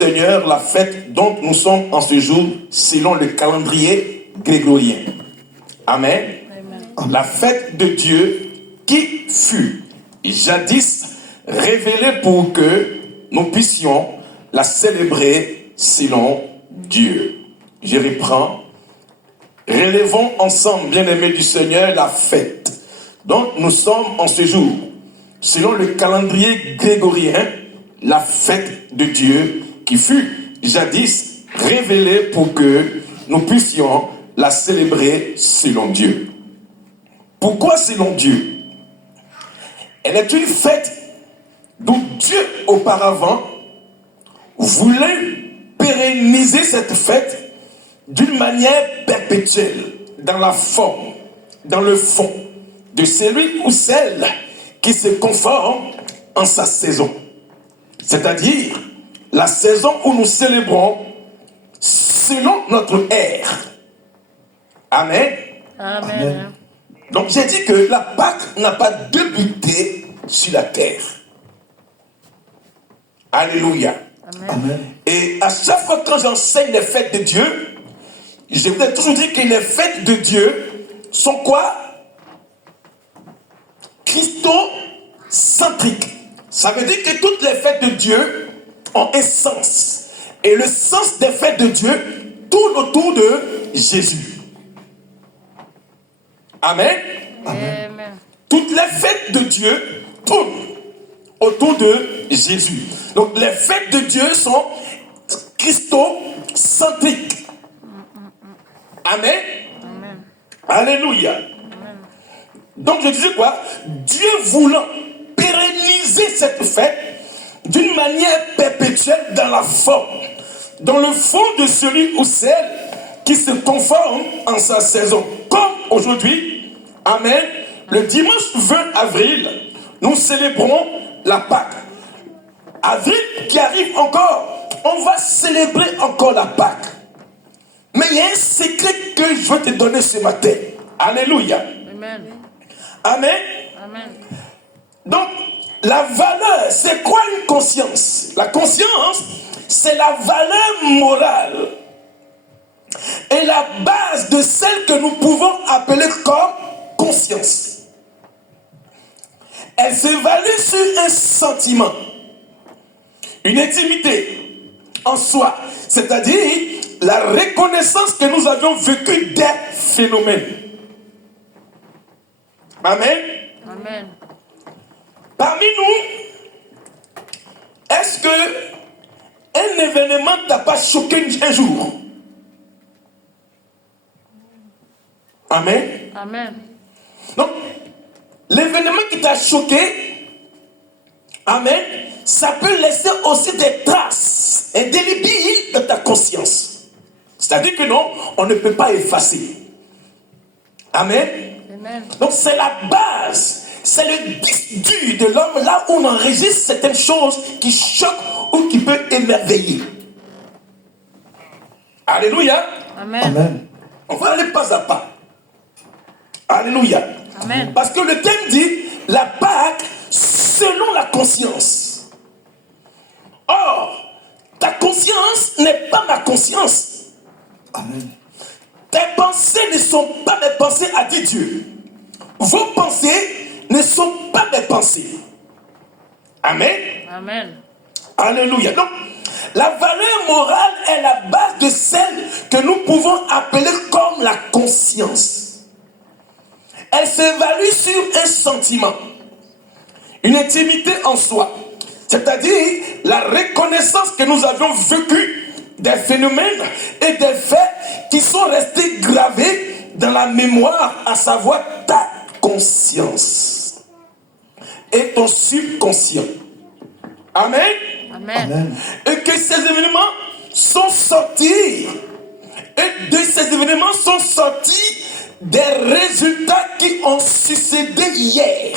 Seigneur, la fête dont nous sommes en ce jour selon le calendrier grégorien. Amen. Amen. La fête de Dieu qui fut jadis révélée pour que nous puissions la célébrer selon Dieu. Je reprends. Relevons ensemble, bien-aimés du Seigneur, la fête dont nous sommes en ce jour selon le calendrier grégorien, la fête de Dieu qui fut jadis révélée pour que nous puissions la célébrer selon Dieu. Pourquoi selon Dieu? Elle est une fête dont Dieu auparavant voulait pérenniser cette fête d'une manière perpétuelle, dans la forme, dans le fond, de celui ou celle qui se conforme en sa saison. C'est-à-dire la saison où nous célébrons selon notre ère. Amen. Amen. Amen. Donc j'ai dit que la Pâque n'a pas débuté sur la terre. Alléluia. Amen. Amen. Et à chaque fois quand j'enseigne les fêtes de Dieu, je vous ai toujours dit que les fêtes de Dieu sont quoi? Christocentriques. Ça veut dire que toutes les fêtes de Dieu ont un sens. Et le sens des fêtes de Dieu tourne autour de Jésus. Amen. Amen. Toutes les fêtes de Dieu tournent autour de Jésus. Donc les fêtes de Dieu sont christocentriques. Amen. Amen. Alléluia. Amen. Donc je disais quoi? Dieu voulant pérenniser cette fête d'une manière perpétuelle dans la forme, dans le fond de celui ou celle qui se conforme en sa saison. Comme aujourd'hui, amen, le dimanche 20 avril, nous célébrons la Pâque. Avril qui arrive encore, on va célébrer encore la Pâque. Mais il y a un secret que je veux te donner ce matin. Alléluia. Amen. Amen. Amen. Donc, la valeur, c'est quoi une conscience? La conscience, c'est la valeur morale et la base de celle que nous pouvons appeler comme conscience. Elle s'évalue sur un sentiment, une intimité en soi, c'est-à-dire la reconnaissance que nous avions vécue des phénomènes. Amen. Amen. Parmi nous, est-ce que un événement ne t'a pas choqué un jour? Amen. Amen. Donc, l'événement qui t'a choqué, amen, ça peut laisser aussi des traces indélébiles de ta conscience. C'est-à-dire que non, on ne peut pas effacer. Amen. Amen. Donc c'est la base, c'est le disque dur de l'homme, là où on enregistre certaines choses qui choquent ou qui peuvent émerveiller. Alléluia. Amen. Amen. On va aller pas à pas. Alléluia. Amen. Parce que le thème dit la Pâque selon la conscience. Or, ta conscience n'est pas ma conscience. Amen. Tes pensées ne sont pas mes pensées, a dit Dieu. Vos pensées ne sont pas mes pensées. Amen. Amen. Alléluia. Donc, la valeur morale est la base de celle que nous pouvons appeler comme la conscience. Elle s'évalue sur un sentiment, une intimité en soi, c'est-à-dire la reconnaissance que nous avions vécue des phénomènes et des faits qui sont restés gravés dans la mémoire, à savoir ta conscience et ton subconscient. Amen. Amen. Amen. Et que ces événements sont sortis, et de ces événements sont sortis des résultats qui ont succédé hier.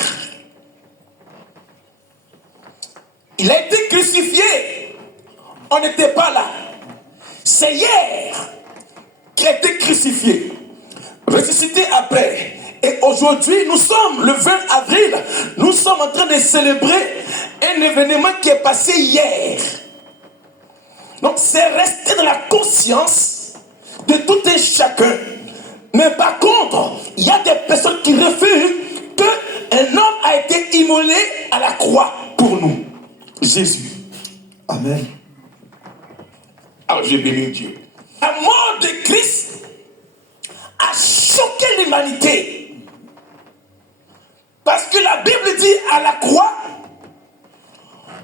Il a été crucifié. On n'était pas là. C'est hier qui a été crucifié, ressuscité après. Et aujourd'hui, nous sommes le 20 avril, nous sommes en train de célébrer un événement qui est passé hier. Donc c'est resté dans la conscience de tout un chacun. Mais par contre, il y a des personnes qui refusent qu'un homme a été immolé à la croix pour nous. Jésus. Amen. Alors j'ai béni Dieu. La mort de Christ a choqué l'humanité. Parce que la Bible dit à la croix,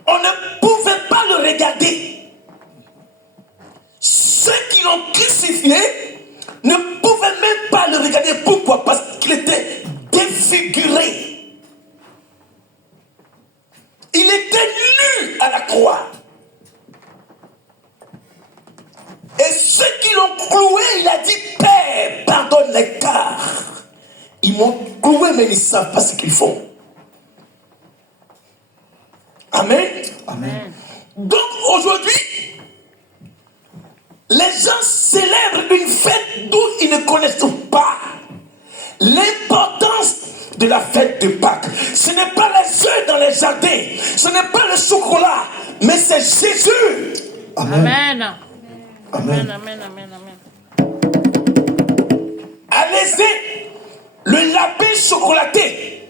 on ne pouvait pas le regarder. Ceux qui l'ont crucifié ne pouvaient même pas le regarder. Pourquoi? Parce qu'il était défiguré. Il était nu à la croix. Et ceux qui l'ont cloué, il a dit, Père, pardonne-les car ils m'ont cloué, mais ils ne savent pas ce qu'ils font. Amen. Amen. Donc aujourd'hui, les gens célèbrent une fête dont ils ne connaissent pas l'importance de la fête de Pâques. Ce n'est pas les œufs dans les jardins, ce n'est pas le chocolat, mais c'est Jésus. Amen. Amen. Amen. Amen. Amen. Amen. Allez-y, le lapin chocolaté.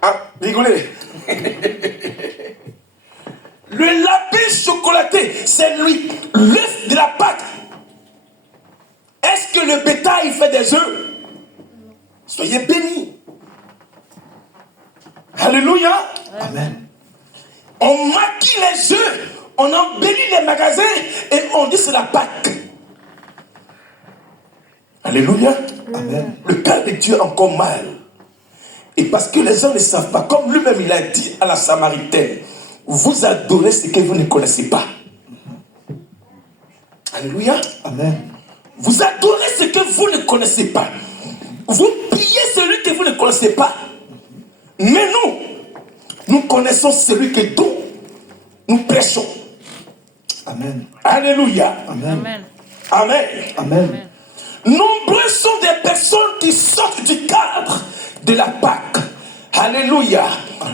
Ah, rigolez. Le lapin chocolaté, c'est lui, l'œuf de la Pâque. Est-ce que le bétail fait des œufs? Soyez bénis. Alléluia. Amen. On maquille les œufs, on embellit les magasins et on dit c'est la Pâque. Alléluia. Amen. Le cœur de Dieu est encore mal. Et parce que les gens ne savent pas, comme lui-même il a dit à la Samaritaine, vous adorez ce que vous ne connaissez pas. Alléluia. Amen. Vous adorez ce que vous ne connaissez pas. Vous priez celui que vous ne connaissez pas. Mais nous connaissons celui que nous prêchons. Amen. Alléluia. Amen. Amen. Amen. Amen. Nombreux sont des personnes qui sortent du cadre de la Pâque. Alléluia.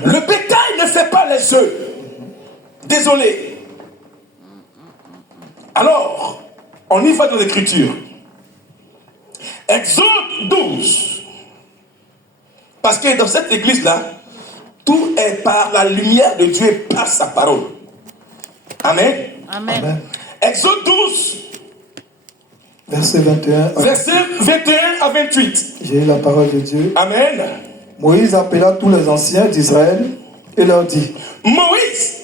Le bétail ne fait pas les œufs. Désolé. Alors, on y va dans l'écriture. Exode 12. Parce que dans cette église-là, tout est par la lumière de Dieu et par sa parole. Amen. Amen. Amen. Exode 12, Verset 21. versets 21 à 28. J'ai la parole de Dieu. Amen. Moïse appela tous les anciens d'Israël et leur dit, Moïse,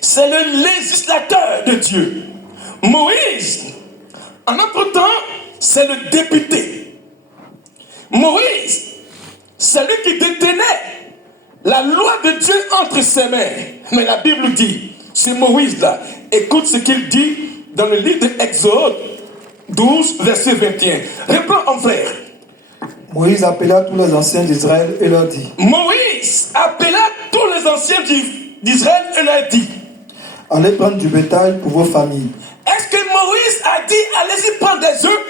c'est le législateur de Dieu. Moïse, en notre temps, c'est le député. Moïse, c'est lui qui détenait la loi de Dieu entre ses mains. Mais la Bible dit, c'est Moïse-là. Écoute ce qu'il dit dans le livre de Exode 12, verset 21. Réponds en frère. Moïse appela tous les anciens d'Israël et leur dit, Moïse appela tous les anciens d'Israël et leur dit, allez prendre du bétail pour vos familles. est-ce que Moïse a dit, allez-y prendre des œufs?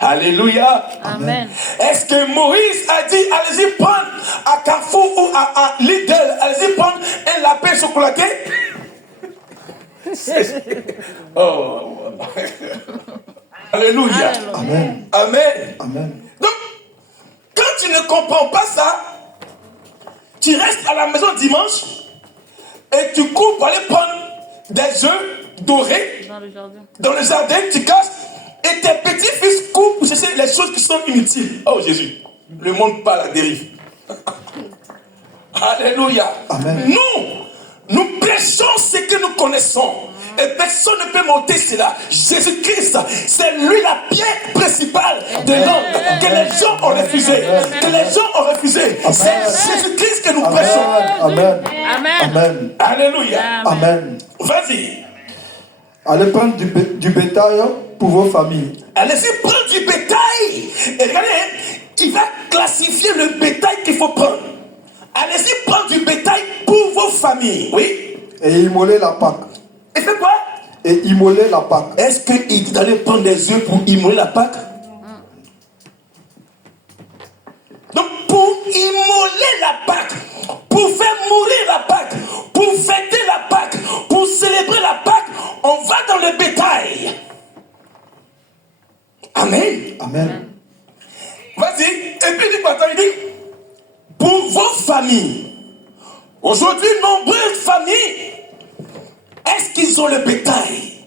Alléluia. Amen. Est-ce que Moïse a dit, allez-y prendre à Carrefour ou à Lidl, allez-y prendre un lapin chocolaté? Oh. Alléluia. Amen. Amen. Amen. Donc, quand tu ne comprends pas ça, tu restes à la maison dimanche et tu cours pour aller prendre des œufs dorés Dans le jardin. dans le jardin, tu casses et tes petits-fils courent pour chercher les choses qui sont inutiles. Oh Jésus, le monde part à la dérive. Alléluia. Amen. Nous prêchons ce que nous connaissons. Et personne ne peut monter cela. Jésus-Christ, c'est lui la pierre principale de l'homme que les gens ont refusé. Que les gens ont refusé. C'est Jésus-Christ que nous prêchons. Amen. Amen. Amen. Alléluia. Amen. Vas-y. Allez prendre du bétail pour vos familles. Allez-y prendre du bétail. Et regardez, il va classifier le bétail qu'il faut prendre. Allez-y prendre du bétail pour vos familles. Oui. Et immoler la Pâque. Et c'est quoi? Et immoler la Pâque. Est-ce qu'il dit d'aller prendre des œufs pour immoler la Pâque? Donc pour immoler familles. Aujourd'hui, nombreuses familles, est-ce qu'ils ont le bétail?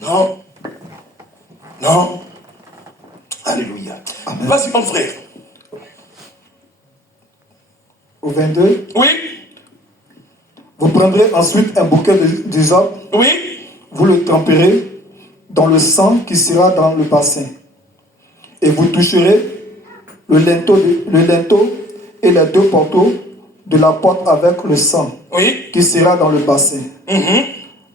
Non. Non. Alléluia. Vas-y, mon frère. Au 22. Oui. Vous prendrez ensuite un bouquet d'hysope. Oui. Vous le tremperez dans le sang qui sera dans le bassin. Et vous toucherez le linteau et les deux poteaux de la porte avec le sang qui sera dans le bassin.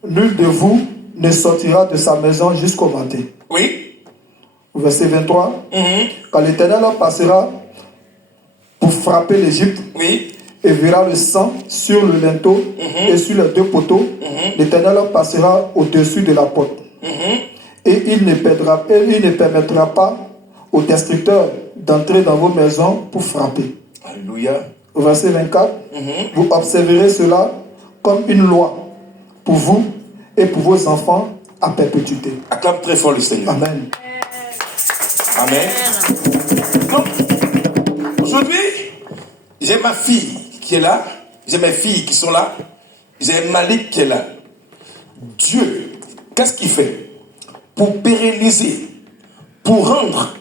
Nul de vous ne sortira de sa maison jusqu'au matin. Oui. Verset 23. Quand l'Éternel passera pour frapper l'Égypte et verra le sang sur le linteau et sur les deux poteaux, l'Éternel passera au-dessus de la porte. Et il ne permettra pas aux destructeurs d'entrer dans vos maisons pour frapper. Alléluia. Verset 24. Vous observerez cela comme une loi pour vous et pour vos enfants à perpétuité. Acclame très fort le Seigneur. Amen. Amen. Donc, aujourd'hui, j'ai ma fille qui est là, j'ai mes filles qui sont là, j'ai Malik qui est là. Dieu, qu'est-ce qu'il fait? Pour pérenniser, pour rendre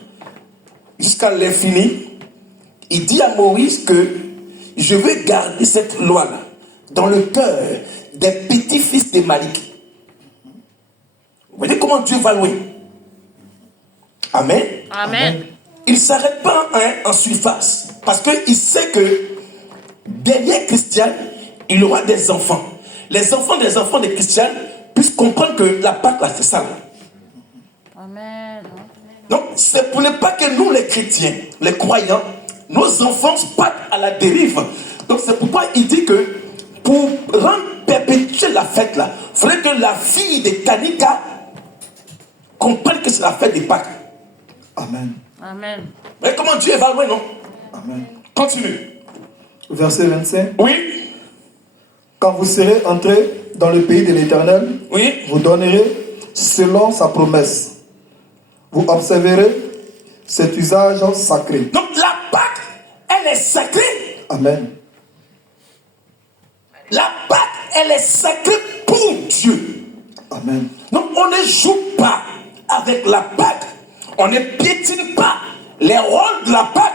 jusqu'à l'infini, il dit à Moïse que je vais garder cette loi-là dans le cœur des petits-fils de Malik. Vous voyez comment Dieu va loin? Amen. Amen. Il ne s'arrête pas en surface. Parce qu'il sait que derrière Christian, il aura des enfants. Les enfants des Christians puissent comprendre que la Pâque là, c'est ça. Là. Amen. Donc, c'est pour ne pas que nous, les chrétiens, les croyants, nos enfants partent à la dérive. Donc, c'est pourquoi il dit que pour rendre perpétuelle la fête là, il faudrait que la fille de Kanika comprenne que c'est la fête des Pâques. Amen. Amen. Mais comment Dieu va loin, non? Amen. Continue. Verset 25. Oui. Quand vous serez entrés dans le pays de l'Éternel, vous donnerez selon sa promesse. Vous observerez cet usage sacré. Donc la Pâque, elle est sacrée. Amen. La Pâque, elle est sacrée pour Dieu. Amen. Donc on ne joue pas avec la Pâque. On ne piétine pas les rôles de la Pâque.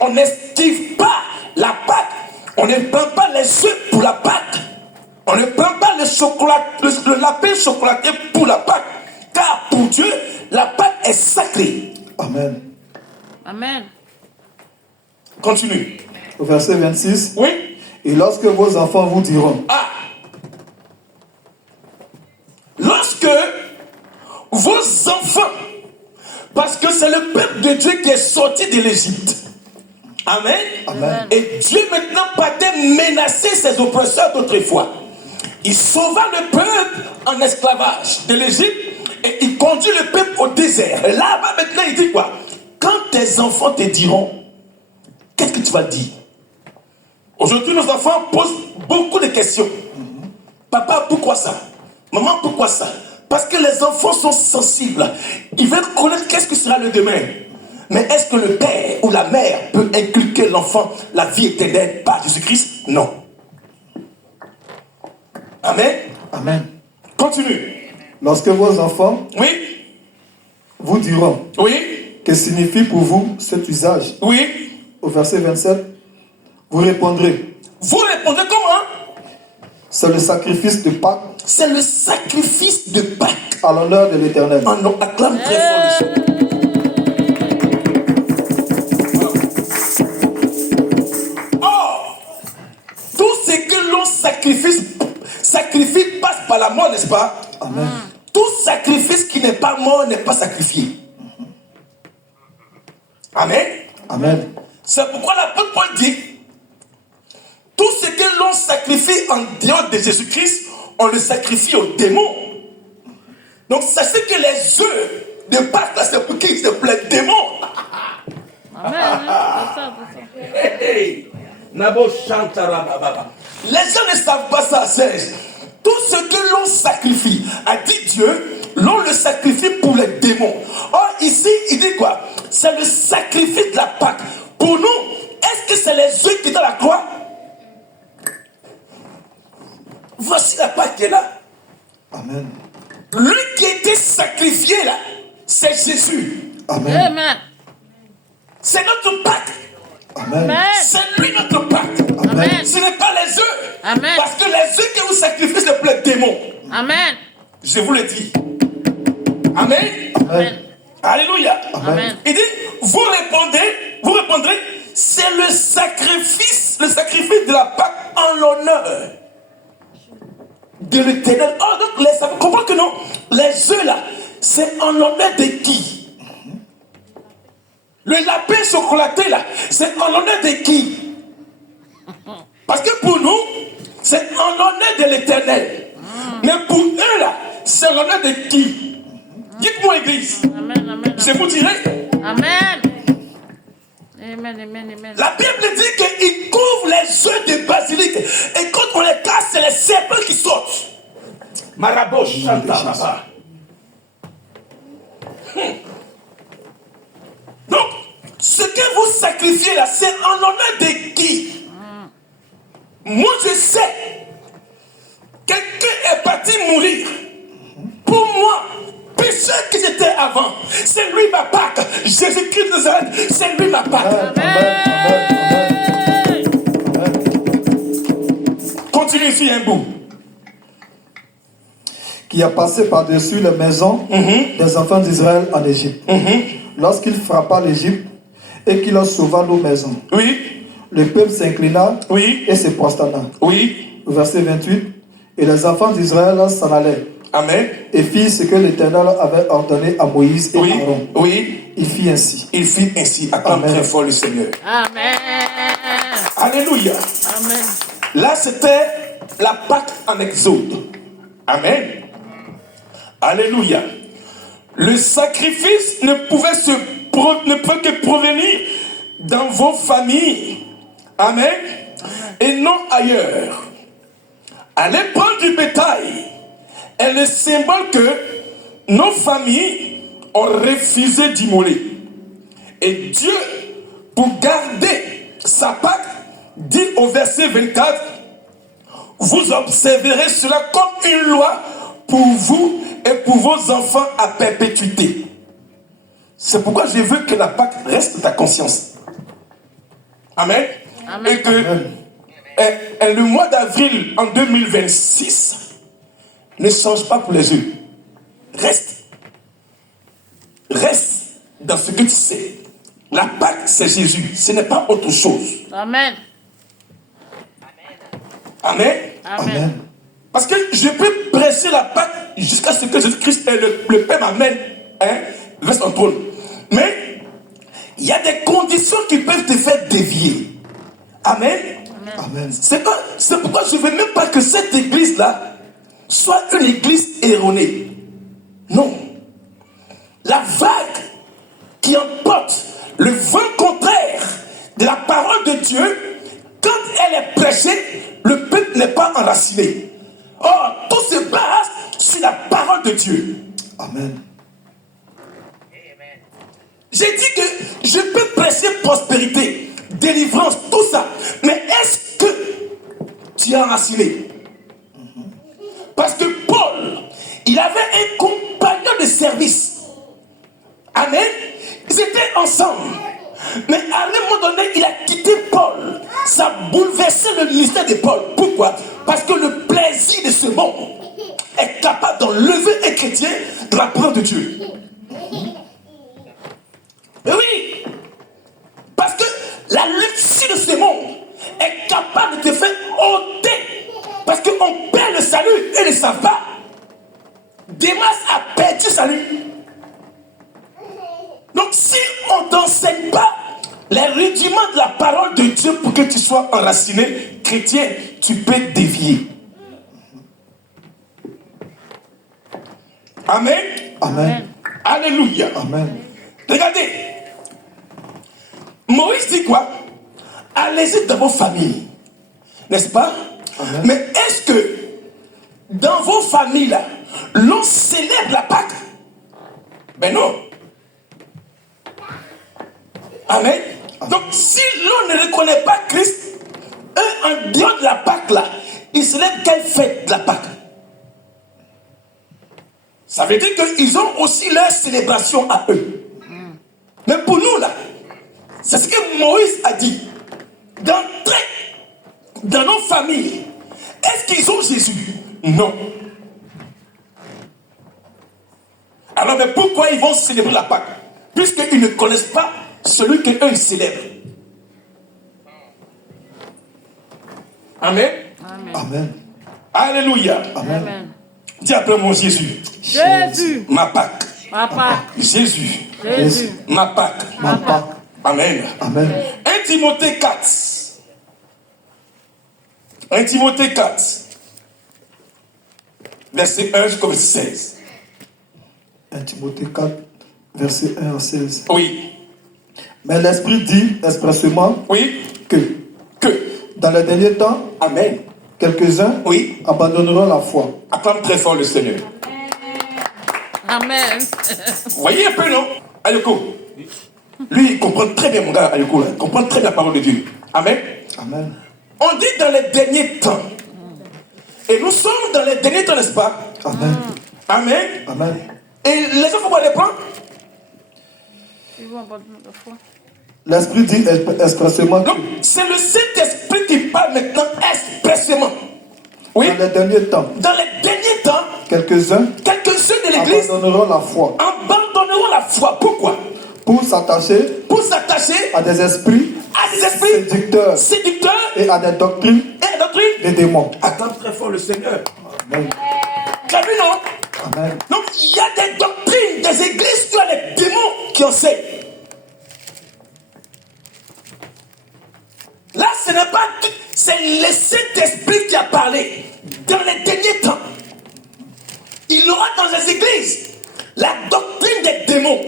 On n'esquive pas la Pâque. On ne prend pas les œufs pour la Pâque. On ne prend pas le lapin chocolaté pour la Pâque. Car pour Dieu, la Pâque est sacrée. Amen. Amen. Continue. Au verset 26. Oui. Et lorsque vos enfants vous diront. Ah. Lorsque vos enfants, parce que c'est le peuple de Dieu qui est sorti de l'Égypte. Amen. Amen. Et Dieu maintenant partait menacer ses oppresseurs d'autrefois. Il sauva le peuple en esclavage de l'Égypte et il conduit le peuple au désert. Et là-bas maintenant il dit quoi? Quand tes enfants te diront, qu'est-ce que tu vas dire? Aujourd'hui nos enfants posent beaucoup de questions. Papa, pourquoi ça? Maman, pourquoi ça? Parce que les enfants sont sensibles. Ils veulent connaître qu'est-ce que sera le demain. Mais est-ce que le père ou la mère peut inculquer l'enfant la vie éternelle par Jésus-Christ? Non. Amen. Amen. Continue. Lorsque vos enfants vous diront. Que signifie pour vous cet usage? Au verset 27, vous répondrez. Vous répondrez comment? C'est le sacrifice de Pâques. C'est le sacrifice de Pâques. À l'honneur de l'Éternel. Oh non, acclame très fort le Seigneur. Tout ce que l'on sacrifie passe par la mort, n'est-ce pas? Amen. Tout sacrifice qui n'est pas mort n'est pas sacrifié. Amen. Amen. C'est pourquoi l'apôtre Paul dit, tout ce que l'on sacrifie en dehors de Jésus-Christ, on le sacrifie aux démons. Donc sachez que les œufs de Pâques, c'est pour qui? C'est pour les démons. Amen. C'est ça. Hey. Les gens ne savent pas ça, Serge. Tout ce que l'on sacrifie, a dit Dieu, l'on le sacrifie pour les démons. Or ici, il dit quoi? C'est le sacrifice de la Pâque pour nous, est-ce que c'est les œufs qui sont dans la croix? Voici la Pâque qui est là. Amen. Lui qui a été sacrifié là, c'est Jésus. Amen. Amen. C'est notre Pâque. Amen. Amen. C'est lui notre Pâque. Amen. Ce n'est pas les œufs. Amen. Parce que les œufs que vous sacrifiez, c'est plein de démons. Amen. Je vous le dis. Amen. Amen. Alléluia. Amen. Il dit, vous répondrez, c'est le sacrifice de la Pâque en l'honneur de l'Éternel. Oh, donc, ça comprend que non, les œufs là, c'est en l'honneur de qui? Le lapin chocolaté là, c'est en l'honneur de qui? Parce que pour nous, c'est en l'honneur de l'Éternel. Mais pour eux là, c'est en l'honneur de qui? Dites-moi, Église. Amen. Amen. Je vous dirai. Amen. Amen. Amen. Amen. La Bible dit qu'il couvre les œufs de basilic. Et quand on les casse, c'est les serpents qui sautent. Maraboche, Chanta, Donc, ce que vous sacrifiez là, c'est en l'honneur de qui? Moi, je sais. Quelqu'un est parti mourir. Pour moi, pécheur que j'étais avant, c'est lui ma Pâque. Jésus-Christ de Nazareth, c'est lui ma Pâque. Continue ici un bout. Qui a passé par-dessus les maisons des enfants d'Israël en Égypte. Lorsqu'il frappa l'Égypte et qu'il en sauva nos maisons. Oui. Le peuple s'inclina et se prosterna. Oui. Verset 28. Et les enfants d'Israël s'en allaient. Amen. Et fit ce que l'Éternel avait ordonné à Moïse et Aaron. Oui. Il fit ainsi. Il fit ainsi. Acclame très fort le Seigneur. Amen. Alléluia. Amen. Là, c'était la Pâque en Exode. Amen. Alléluia. Le sacrifice ne pouvait que provenir dans vos familles. Amen. Et non ailleurs. Allez prendre du bétail est le symbole que nos familles ont refusé d'immoler. Et Dieu, pour garder sa Pâque, dit au verset 24, vous observerez cela comme une loi pour vous et pour vos enfants à perpétuité. C'est pourquoi je veux que la Pâque reste ta conscience. Amen. Amen. Et que le mois d'avril en 2026 ne change pas pour les yeux. Reste. Reste dans ce que tu sais. La Pâque, c'est Jésus. Ce n'est pas autre chose. Amen. Amen. Amen. Parce que je peux presser la Pâque jusqu'à ce que Jésus-Christ et le Père m'amène vers son trône. Mais il y a des conditions qui peuvent te faire dévier. Amen. Amen. C'est pourquoi je ne veux même pas que cette église-là soit une église erronée. Non. La vague qui emporte le vent contraire de la parole de Dieu, quand elle est prêchée, le peuple n'est pas enraciné. Or, tout se base sur la parole de Dieu. Amen. J'ai dit que je peux prêcher prospérité, délivrance, tout ça. Mais est-ce que tu es enraciné? Parce que Paul, il avait un compagnon de service. Amen. Ils étaient ensemble. Mais à un moment donné, il a quitté Paul. Ça a bouleversé le ministère de Paul. Pourquoi? Parce que le plaisir de ce monde est capable d'enlever un chrétien de la parole de Dieu. Mais oui, parce que la luxure de ce monde est capable de te faire ôter. Parce qu'on perd le salut et ne savent pas. Démas a perdu le salut. Donc si on ne t'enseigne pas les rudiments de la parole de Dieu pour que tu sois enraciné, chrétien, tu peux dévier. Amen. Amen. Alléluia. Amen. Regardez. Moïse dit quoi? Allez-y dans vos familles. N'est-ce pas? Amen. Mais est-ce que dans vos familles là, l'on célèbre la Pâque? Ben non. Amen. Donc, si l'on ne reconnaît pas Christ, eux, en dehors de la Pâque, là, ils célèbrent quelle fête de la Pâque? Ça veut dire qu'ils ont aussi leur célébration à eux. Mais pour nous, là, c'est ce que Moïse a dit. D'entrer dans nos familles, est-ce qu'ils ont Jésus? Non. Alors, mais pourquoi ils vont célébrer la Pâque? Puisqu'ils ne connaissent pas celui qu'eux ils célèbrent. Amen. Amen. Amen. Alléluia. Amen. Dis après mon Jésus. Jésus. Ma Pâque. Ma Pâque. Jésus. Jésus. Ma Pâque. Ma Pâque. Amen. Amen. 1 Timothée 4. 1 Timothée 4. Verset 1 jusqu'au verset 16. 1 Timothée 4, verset 1 à 16. Oui. Mais l'Esprit dit expressément Oui. que Que. dans les derniers temps, Amen. quelques-uns Oui. abandonneront la foi. Acclame très fort le Seigneur. Amen. Vous voyez un peu, non? Ayoko. Lui, il comprend très bien, mon gars, Ayoko, là. Il comprend très bien la parole de Dieu. Amen. Amen. On dit dans les derniers temps. Et nous sommes dans les derniers temps, n'est-ce pas? Amen. Amen. Amen. Et les gens, comment les prendre? Ils vont abandonner la foi. L'Esprit dit expressément que Donc, c'est le Saint-Esprit qui parle maintenant expressément. Oui. dans les derniers temps, Dans les derniers temps, quelques-uns quelques-uns de l'Église abandonneront la foi abandonneront la foi. Pourquoi? pour s'attacher Pour s'attacher à des esprits à des esprits séducteurs séducteurs et à des doctrines et doctrines. des démons. Acclame très fort le Seigneur. Amen. Tu as vu, non? Amen. Donc, il y a des doctrines, des églises, tu as les démons qui enseignent. Là, ce n'est pas tout, c'est le Saint-Esprit qui a parlé. Dans les derniers temps, il y aura dans les églises la doctrine des démons.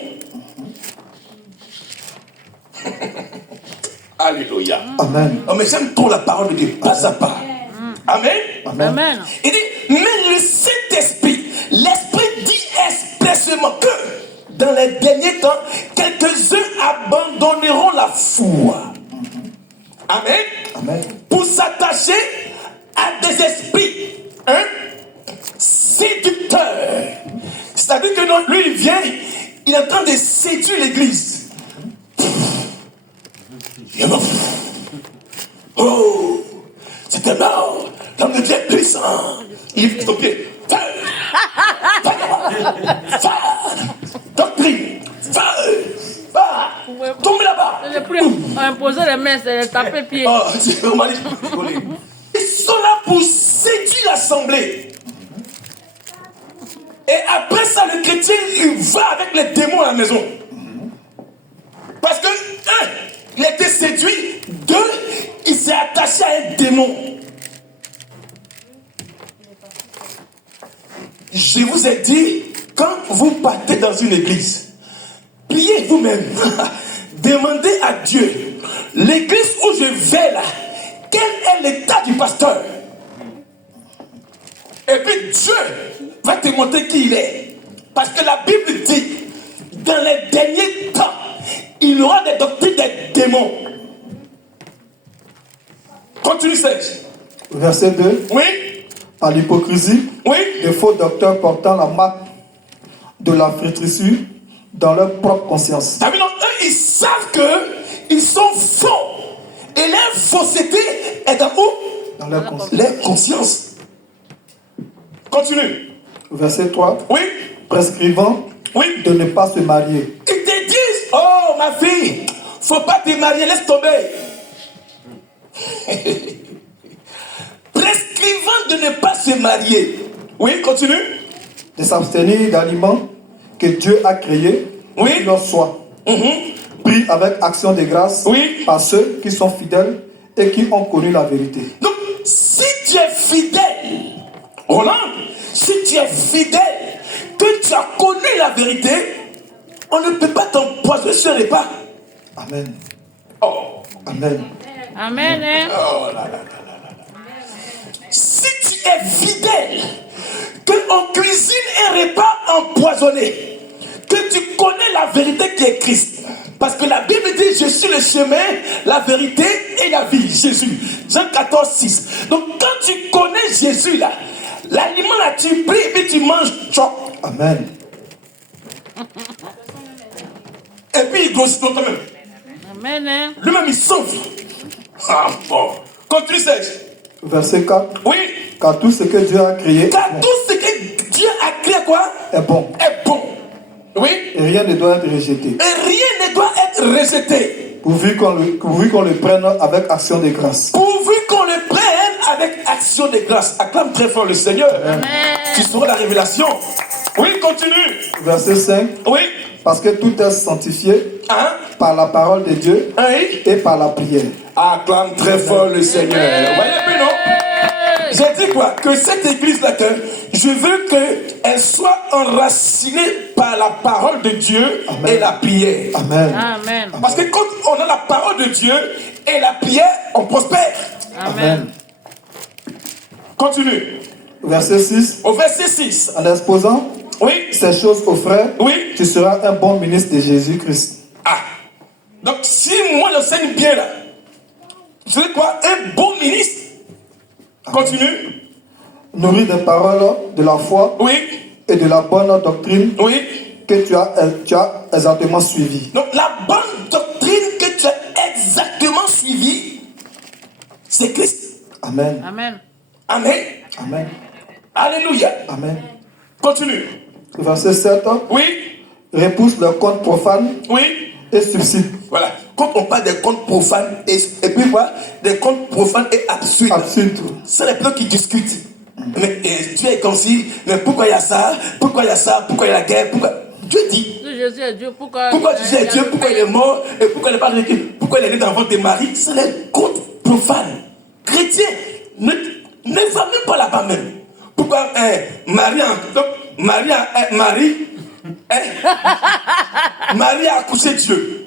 Alléluia. Amen. Oh, mais j'aime trop la parole de Dieu, pas à pas. Amen. Amen. Amen. Il dit, mais le Saint-Esprit, l'Esprit dit expressément que dans les derniers temps, quelques-uns abandonneront la foi. Amen. Amen. Pour s'attacher à des esprits séducteurs. C'est-à-dire que non, lui, il vient, il est en train de séduire l'église. Oh, c'était mort. L'homme de Dieu est puissant. Il est au pied. Feu. Feu. Doctrine. Feu. Tombez là-bas. C'est le plus imposer les mains, c'est les taper pieds. Oh, c'est vraiment rigoler. Ils sont là pour séduire l'assemblée. Et après ça, le chrétien, il va avec les démons à la maison. Parce que, un, il a été séduit. Deux, il s'est attaché à un démon. Je vous ai dit, quand vous partez dans une église, priez vous-même. Demandez à Dieu, l'église où je vais là, quel est l'état du pasteur? Et puis Dieu va te montrer qui il est. Parce que la Bible dit, dans les derniers temps, il y aura des doctrines des démons. Continue, Serge. Verset 2. Oui. À l'hypocrisie, Oui. des faux docteurs portant la marque de la flétrissure dans leur propre conscience. T'as vu, non? Eux, ils savent qu'ils sont faux. Et leur fausseté est dans où? Dans leur conscience. Leur conscience. Continue. Verset 3. Oui. Prescrivant Oui. de ne pas se marier. Ils te disent, oh ma fille, faut pas te marier, laisse tomber. Prescrivant de ne pas se marier. Oui, continue. De s'abstenir d'aliments que Dieu a créés Oui. qui leur soient. Pris avec action de grâce Oui. par ceux qui sont fidèles et qui ont connu la vérité. Donc, si tu es fidèle, Roland, si tu es fidèle, que tu as connu la vérité, on ne peut pas t'empoisonner sur les pas. Amen. Oh. Amen. Amen. Hein? Oh là là là là là. Si tu es fidèle, qu'on cuisine un repas empoisonné, que tu connais la vérité qui est Christ, Parce que la Bible dit, je suis le chemin, la vérité et la vie. Jésus. Jean 14, 6. Donc quand tu connais Jésus là, l'aliment là, tu pries et puis tu manges. Amen. Et puis il grossit toi même. Amen. Hein? Lui-même il s'enfle. Ah bon. Continue Serge. Verset 4. Oui. Car tout ce que Dieu a créé Car tout ce que Dieu a créé quoi? est bon. Est bon. Oui. Et rien ne doit être rejeté. Et rien ne doit être rejeté. Pourvu qu'on le prenne avec action de grâce. Pourvu qu'on le prenne avec action de grâce. Acclame très fort le Seigneur. Amen. Tu sauras la révélation. Oui, continue. Verset 5. Oui. Parce que tout est sanctifié Hein? par la parole de Dieu Oui. et par la prière. Acclame très fort le Seigneur. Vous voyez un peu, non? J'ai dit quoi? Que cette église-là, je veux qu'elle soit enracinée par la parole de Dieu. Amen. Et la prière. Amen. Amen. Parce que quand on a la parole de Dieu et la prière, on prospère. Amen. Continue. Verset 6. Au verset 6. En exposant Oui. ces choses aux frères, Oui. tu seras un bon ministre de Jésus-Christ. Ah. Donc si moi j'enseigne bien là, tu sais quoi? Un bon ministre. Continue. Nourri des paroles de la foi Oui. et de la bonne doctrine Oui. que tu as exactement suivi. Donc la bonne doctrine que tu as exactement suivie, c'est Christ. Amen. Amen. Amen. Amen. Alléluia. Amen. Continue. Verset 7. Oui. Repousse le conte profane Oui. et subside. Voilà. Quand on parle des contes profanes et puis quoi? Des contes profanes et absurdes. Absurde. C'est les peuples qui discutent. Mais Dieu est comme si, mais pourquoi il y a ça? Pourquoi il y a ça? Pourquoi il y a la guerre? Pourquoi? Dieu dit. Si Jésus est Dieu, pourquoi Jésus est Dieu? Pourquoi il est mort? Et pourquoi il n'est pas réveillé? Pourquoi il est né dans le ventre de Marie? C'est les contes profanes. Chrétiens, ne va même pas là-bas même. Pourquoi Marie a accouché Dieu?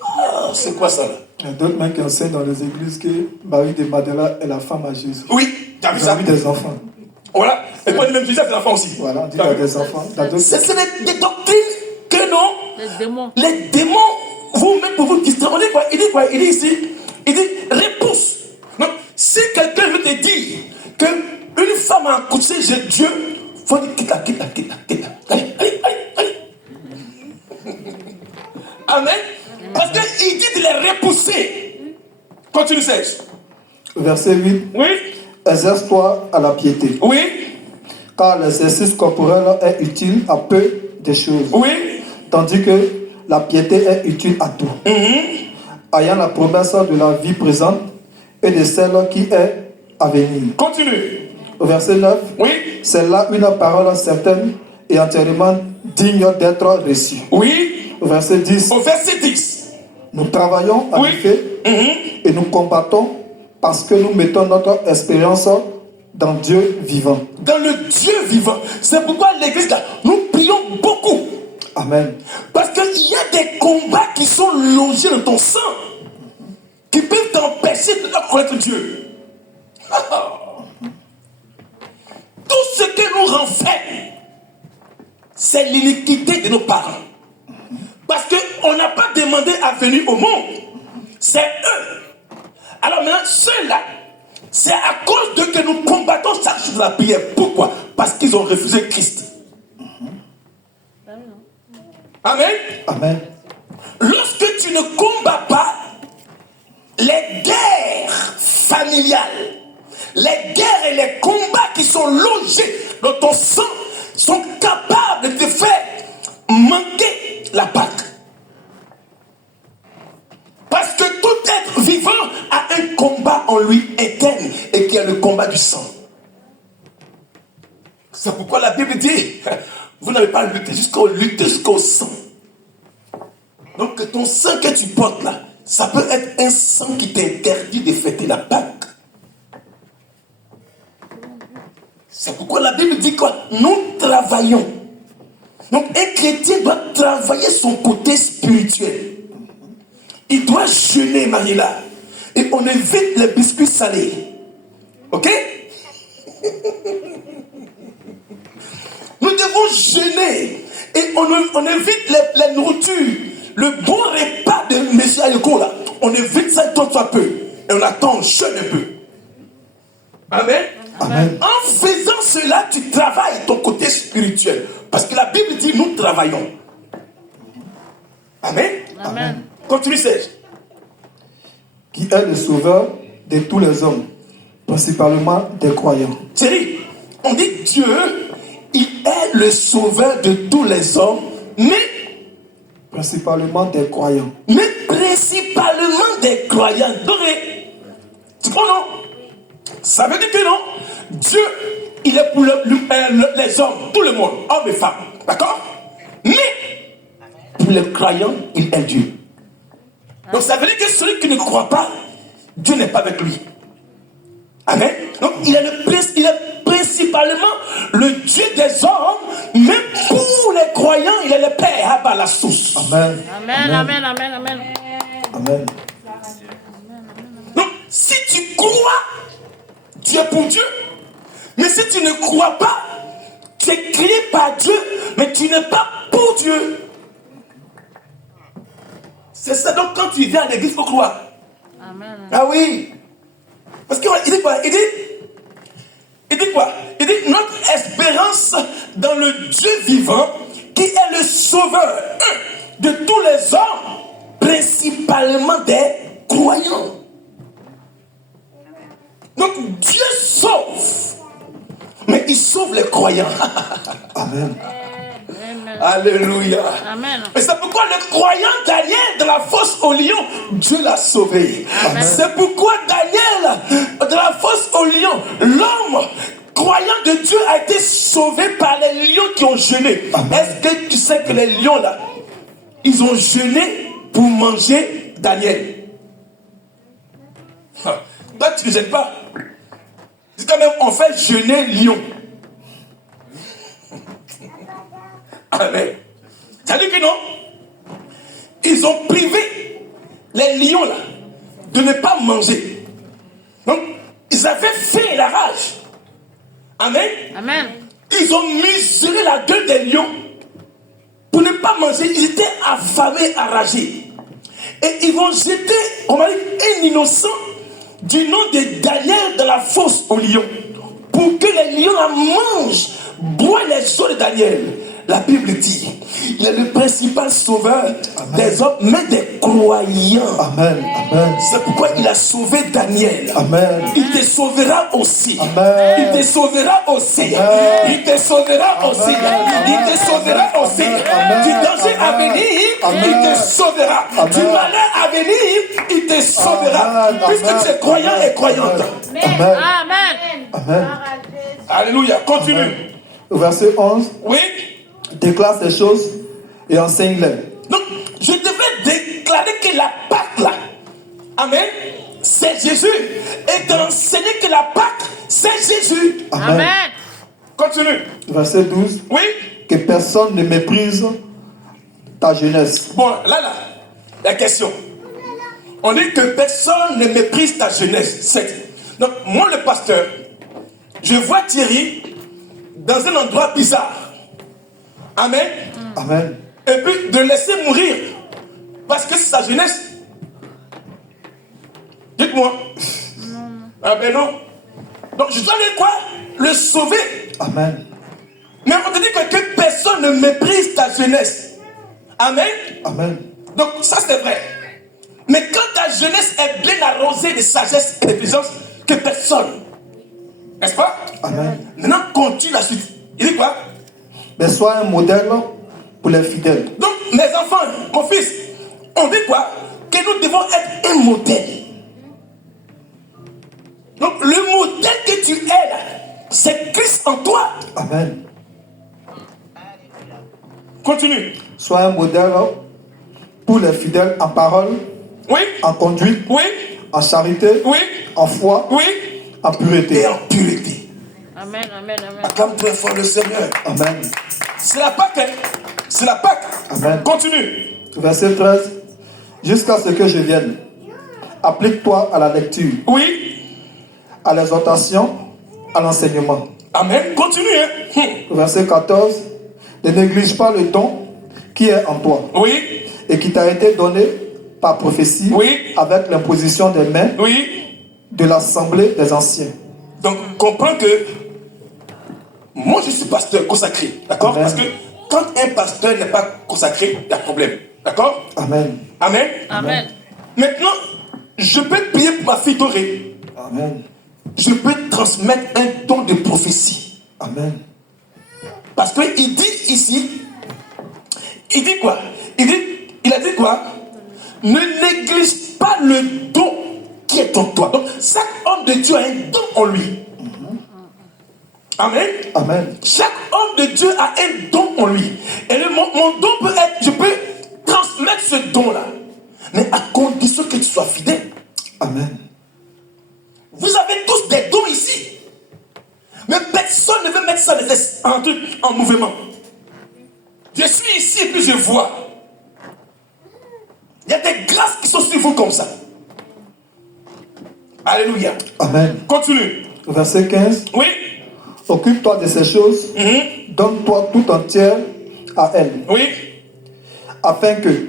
Oh, c'est quoi ça là? Il y a d'autres mecs qui enseignent dans les églises que Marie de Magdala est la femme à Jésus. Oui, tu as vu Ils ça? ont eu des enfants. Voilà. Et puis même Jésus a des enfants aussi. Voilà, on dit qu'il y a des enfants. C'est des doctrines que non. Les démons. Les démons vous mettent pour vous distraire. On dit quoi? Il dit quoi? Il dit ici, il dit repousse. Donc, si quelqu'un veut te dire qu'une femme a accouché Dieu, il faut dire quitte la. Allez. Amen. Parce qu'il dit de les repousser. Continue, Serge. Verset 8. Oui. Exerce-toi à la piété. Oui. Car l'exercice corporel est utile à peu de choses. Oui. Tandis que la piété est utile à tout. Ayant la promesse de la vie présente et de celle qui est à venir. Continue. Verset 9. Oui. C'est là une parole certaine et entièrement digne d'être reçue. Oui. Verset 10. Au verset 10. Nous travaillons en effet et nous combattons parce que nous mettons notre expérience dans Dieu vivant. Dans le Dieu vivant. C'est pourquoi l'église là, nous prions beaucoup. Amen. Parce qu'il y a des combats qui sont logés dans ton sang, qui peuvent t'empêcher de connaître Dieu. Tout ce que nous rend faibles, c'est l'iniquité de nos parents. Parce qu'on n'a pas demandé à venir au monde. C'est eux. Alors maintenant, ceux-là, c'est à cause d'eux que nous combattons chaque jour la prière. Pourquoi? Parce qu'ils ont refusé Christ. Amen. Amen. Lorsque tu ne combats pas les guerres familiales, les guerres et les combats qui sont logés dans ton sang sont capables de te faire manquer la Pâque. Parce que tout être vivant a un combat en lui interne et qui est le combat du sang. C'est pourquoi la Bible dit, vous n'avez pas lutté jusqu'au sang. Donc que ton sang que tu portes là, ça peut être un sang qui t'interdit de fêter la Pâque. C'est pourquoi la Bible dit quoi? Nous travaillons. Donc un chrétien doit travailler son côté spirituel. Il doit jeûner, Marie-là. Et on évite les biscuits salés. Ok? Nous devons jeûner. Et on évite les nourritures le bon repas de M. Ayoko, là, on évite ça tant soit peu. Et on attend, on jeûne un peu. Amen. Amen. En faisant cela, tu travailles ton côté spirituel. Parce que la Bible dit, nous travaillons. Amen. Amen. Continue, Serge. Qui est le sauveur de tous les hommes, principalement des croyants. Thierry, on dit Dieu, il est le sauveur de tous les hommes, mais Principalement des croyants. principalement des croyants. Donc, tu comprends, non? Ça veut dire que non, Dieu, il est pour les hommes, tout le monde, hommes et femmes. D'accord? Mais, pour les croyants, il est Dieu. Donc, ça veut dire que celui qui ne croit pas, Dieu n'est pas avec lui. Amen. Donc, il est principalement le Dieu des hommes, mais pour les croyants, il est le Père à la source. Amen. Amen. Amen. Amen. Amen. Amen. Donc, si tu crois, tu es pour Dieu. Mais si tu ne crois pas, tu es créé par Dieu, mais tu n'es pas pour Dieu. C'est ça, donc quand tu viens à l'église, il faut croire. Amen. Ah oui. Parce qu'il dit quoi? Il dit quoi? Il dit notre espérance dans le Dieu vivant, qui est le sauveur de tous les hommes, principalement des croyants. Donc Dieu sauve, mais il sauve les croyants. Amen. Amen. Alléluia. Amen. Et c'est pourquoi le croyant Daniel dans la fosse au lion, Dieu l'a sauvé. Amen. C'est pourquoi Daniel dans la fosse au lion, l'homme croyant de Dieu a été sauvé par les lions qui ont jeûné. Est-ce que tu sais que les lions là, ils ont jeûné pour manger Daniel? Toi tu ne jeûnes pas. C'est quand même on fait jeûner lion. Amen. Ça dit que non. Ils ont privé les lions là de ne pas manger. Donc, ils avaient faim et la rage. Amen. Amen. Ils ont mesuré la gueule des lions pour ne pas manger. Ils étaient affamés, enragés. Et ils vont jeter, on va dire, un innocent du nom de Daniel dans la fosse aux lions pour que les lions la mangent, boivent les eaux de Daniel. La Bible dit, il est le principal sauveur des hommes, mais des croyants. Amen. Amen. C'est pourquoi il a sauvé Daniel. Amen. Il te sauvera aussi. Amen. Il te sauvera aussi. Amen. Il te sauvera aussi. Il te sauvera aussi. Du danger à venir, il te sauvera. Du malheur à venir, il te sauvera. Puisque tu es croyant et croyante. Amen. Amen. Amen. Alléluia. Continue. Au verset 11, Oui. déclare ces choses et enseigne-les. Donc, je devrais déclarer que la Pâque là, amen, c'est Jésus. Et d'enseigner que la Pâque, c'est Jésus. Amen. Continue. Verset 12, Oui. que personne ne méprise ta jeunesse. Bon, là, la question. On dit que personne ne méprise ta jeunesse. Donc, moi, le pasteur, je vois Thierry dans un endroit bizarre. Amen. Amen. Et puis de laisser mourir parce que c'est sa jeunesse. Dites-moi. Ah ben non. Donc je dois aller quoi? Le sauver. Amen. Mais on te dit que personne ne méprise ta jeunesse. Amen. Amen. Donc ça c'est vrai. Mais quand ta jeunesse est bien arrosée de sagesse et de puissance, que personne. N'est-ce pas? Amen. Maintenant continue la suite. Il dit quoi? Mais sois un modèle pour les fidèles. Donc, mes enfants, mon fils, on dit quoi? Que nous devons être un modèle. Donc, le modèle que tu es là, c'est Christ en toi. Amen. Continue. Sois un modèle pour les fidèles en parole, Oui, en conduite, oui, en charité, oui, en foi, oui. en pureté. Et en pureté. Amen. Amen. Amen. Acclame très fort le Seigneur. Amen. C'est la Pâque, hein? C'est la Pâque. Amen. Continue. Verset 13. Jusqu'à ce que je vienne, applique-toi à la lecture, Oui. à l'exhortation, à l'enseignement. Amen. Continue. Hein? Verset 14. Ne néglige pas le don qui est en toi Oui. et qui t'a été donné par prophétie avec l'imposition des mains de l'assemblée des anciens. Donc, comprends que moi, je suis pasteur consacré. D'accord? Parce que quand un pasteur n'est pas consacré, il y a problème. D'accord? Amen. Amen. Amen. Maintenant, je peux prier pour ma fille Dorée. Amen. Je peux transmettre un don de prophétie. Amen. Parce qu'il dit ici, il dit quoi? Il a dit quoi? Ne néglige pas le don qui est en toi. Donc, chaque homme de Dieu a un don en lui. Amen. Amen. Chaque homme de Dieu a un don en lui. Et mon don peut être, je peux transmettre ce don-là. Mais à condition que tu sois fidèle. Amen. Vous avez tous des dons ici. Mais personne ne veut mettre ça en mouvement. Je suis ici et puis je vois. Il y a des grâces qui sont sur vous comme ça. Alléluia. Amen. Continue. Verset 15. Oui. Occupe-toi de ces choses. Donne-toi tout entière à elle. Oui. Afin que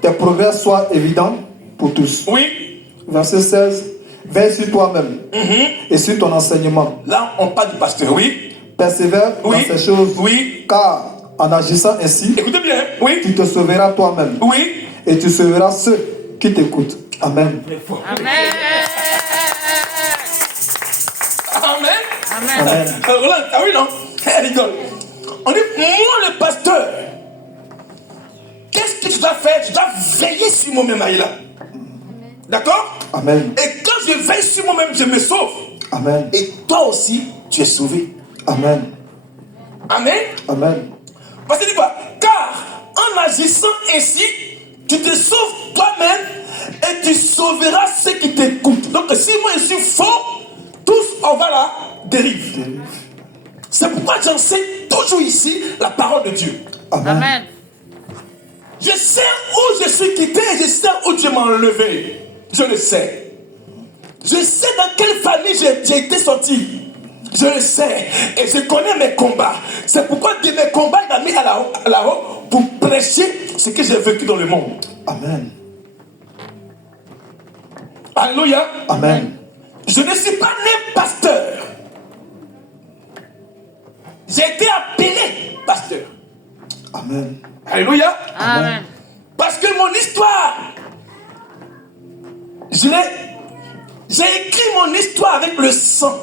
tes progrès soient évidents pour tous. Oui. Verset 16. Veille sur toi-même et sur ton enseignement. Là, on parle du pasteur, oui. Persévère dans ces choses. Oui. Car en agissant ainsi, écoutez bien, oui. Tu te sauveras toi-même. Oui. Et tu sauveras ceux qui t'écoutent. Amen. Amen. Amen. Amen. Roland, ah oui, non? Elle rigole. On dit, moi le pasteur, qu'est-ce que tu dois faire? Tu dois veiller sur moi-même, là. D'accord? Amen. Et quand je veille sur moi-même, je me sauve. Amen. Et toi aussi, tu es sauvé. Amen. Amen. Amen. Parce que dit quoi? Car en agissant ainsi, tu te sauves toi-même et tu sauveras ceux qui t'écoutent. Donc si moi je suis faux, tous on va la dérive. C'est pourquoi j'enseigne toujours ici la parole de Dieu. Amen. Amen. Je sais où je suis quitté et je sais où Dieu m'a enlevé. Je le sais. Je sais dans quelle famille j'ai été sorti. Je le sais. Et je connais mes combats. C'est pourquoi de mes combats, il m'a mis à la haut pour prêcher ce que j'ai vécu dans le monde. Amen. Alléluia. Amen. Je ne suis pas né pasteur. J'ai été appelé pasteur. Amen. Alléluia. Amen. Parce que mon histoire, j'ai écrit mon histoire avec le sang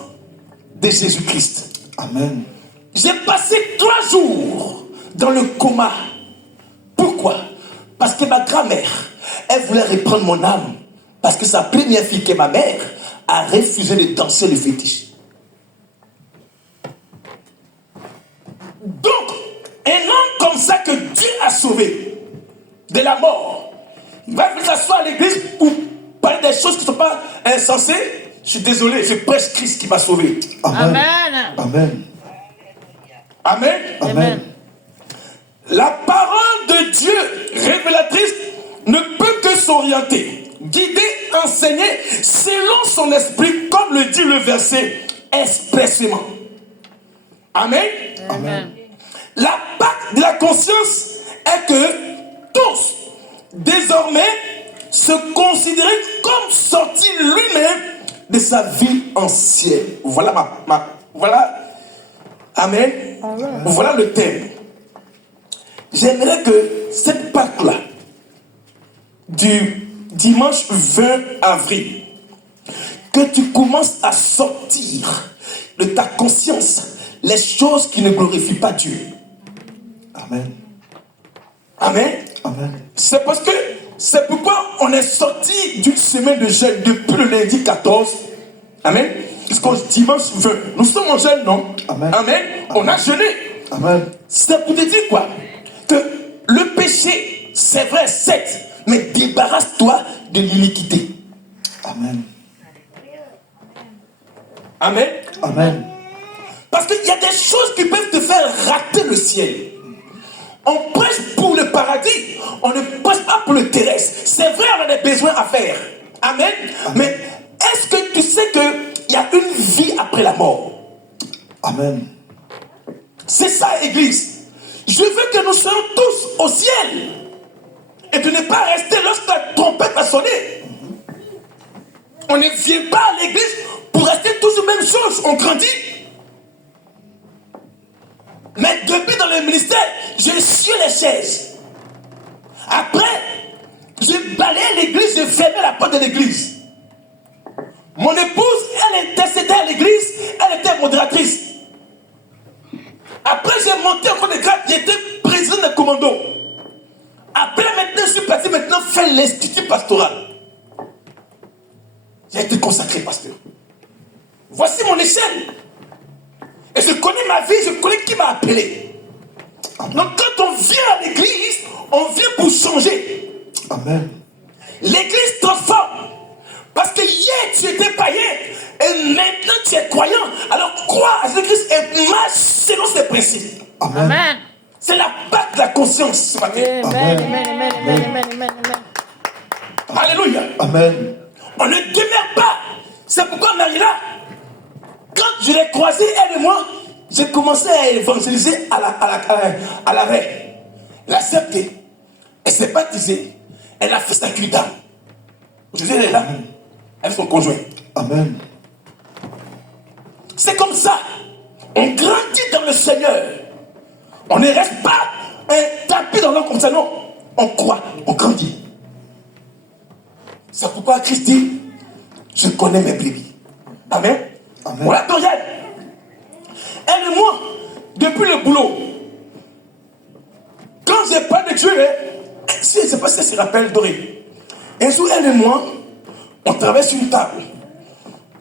de Jésus-Christ. Amen. J'ai passé 3 jours dans le coma. Pourquoi? Parce que ma grand-mère, elle voulait reprendre mon âme. Parce que sa première fille, qui est ma mère, a refusé de danser le fétiche. Donc, un homme comme ça que Dieu a sauvé de la mort, il va venir s'asseoir à l'église pour parler des choses qui ne sont pas insensées. Je suis désolé, je prêche Christ qui m'a sauvé. Amen. Amen. Amen. Amen. Amen. La parole de Dieu révélatrice ne peut que s'orienter, guider, enseigner selon son esprit, comme le dit le verset expressément. Amen. Amen. La pacte de la conscience est que tous, désormais, se considéraient comme sortis lui-même de sa vie ancienne. Voilà voilà. Amen. Amen. Voilà le thème. J'aimerais que cette Pâque-là, du dimanche 20 avril, que tu commences à sortir de ta conscience les choses qui ne glorifient pas Dieu. Amen. Amen. Amen. C'est parce que c'est pourquoi on est sorti d'une semaine de jeûne depuis le lundi 14. Amen. Jusqu'au dimanche 20. Nous sommes en jeûne, non? Amen. Amen. On a jeûné. Amen. C'est pour te dire quoi? Que le péché, c'est vrai, certes, mais débarrasse-toi de l'iniquité. Amen. Amen. Amen. Parce qu'il y a des choses qui peuvent te faire rater le ciel. On prêche pour le paradis, on ne prêche pas pour le terrestre. C'est vrai, on a des besoins à faire. Amen. Amen. Mais est-ce que tu sais qu'il y a une vie après la mort? Amen. C'est ça, Église. Je veux que nous soyons tous au ciel. et de ne pas rester lorsque la trompette va sonner. On ne vient pas à l'église pour rester toujours la même chose. On grandit. Mais depuis dans le ministère, j'ai scié les chaises. Après, j'ai balayé l'église, j'ai fermé la porte de l'église. Mon épouse, elle intercédait à l'église, elle était modératrice. Après, j'ai monté encore des grades, j'étais président de commando. Après, maintenant, je suis parti maintenant faire l'institut pastoral. J'ai été consacré pasteur. Voici mon échelle. Et je connais ma vie, je connais qui m'a appelé. Donc quand on vient à l'église, on vient pour changer. Amen. L'église transforme. Parce que hier tu étais païen et maintenant tu es croyant. Alors crois à Jésus-Christ et marche selon ses principes. Amen. Amen. C'est la bague de la conscience ce matin. Amen. Amen. Amen. Amen. Amen. Amen. Alléluia. Amen. On ne demeure pas. C'est pourquoi Marie-là, quand je l'ai croisée, elle et moi, j'ai commencé à évangéliser à l'arrêt. Elle a accepté. Elle s'est baptisée. Elle a fait sa cuite d'âme. Aujourd'hui, elle est là. Elle est son conjoint. Amen. C'est comme ça. On grandit dans le Seigneur. On ne reste pas un tapis dans l'eau comme ça, non. On croit, on grandit. C'est pourquoi Christ dit, je connais mes brebis. Amen. Amen. Voilà Dorian. Elle et moi, depuis le boulot, quand j'ai parlé de Dieu, je ne sais pas si elle se rappelle Doré. Un jour, elle et moi, on travaille sur une table.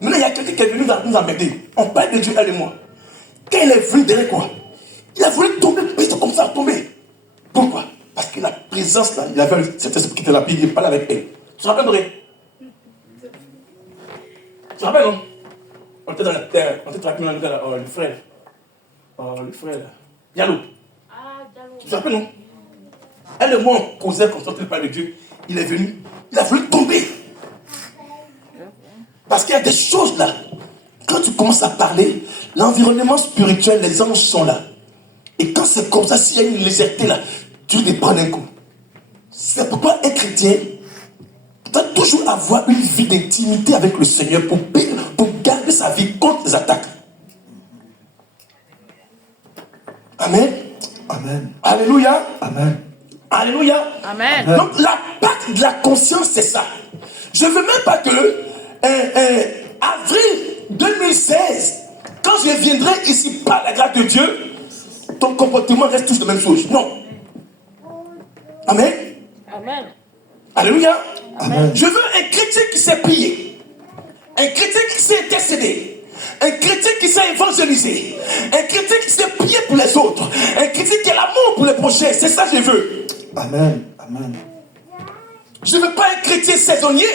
Maintenant, il y a quelqu'un qui est venu nous embêter. On parle de Dieu, elle et moi. Quand il est venu derrière quoi, il a voulu tomber, comme ça, tomber. Pourquoi? Parce que la présence là, il avait cet esprit qui était là, puis il parlait avec elle. Tu te rappelles, Doré? Tu te rappelles, non? On était dans la terre, on était tranquille, on était là, le frère. Le frère, Yalou. Tu te rappelles, non? Elle et moi, on causait comme ça, on parlait de Dieu. Il est venu, il a voulu tomber. Parce qu'il y a des choses là. Quand tu commences à parler, l'environnement spirituel, les anges sont là. Et quand c'est comme ça, s'il y a une légèreté là, tu les prends un coup. C'est pourquoi un chrétien doit toujours avoir une vie d'intimité avec le Seigneur pour garder sa vie contre les attaques. Amen. Amen. Alléluia. Amen. Alléluia. Amen. Donc la pacte de la conscience, c'est ça. Je ne veux même pas que avril 2016, quand je viendrai ici par la grâce de Dieu, ton comportement reste toujours la même chose. Non. Amen. Amen. Alléluia. Amen. Je veux un chrétien qui s'est plié, un chrétien qui s'est intercédé, un chrétien qui s'est évangélisé, un chrétien qui s'est plié pour les autres, un chrétien qui a l'amour pour les prochains. C'est ça que je veux. Amen. Amen. Je ne veux pas un chrétien saisonnier.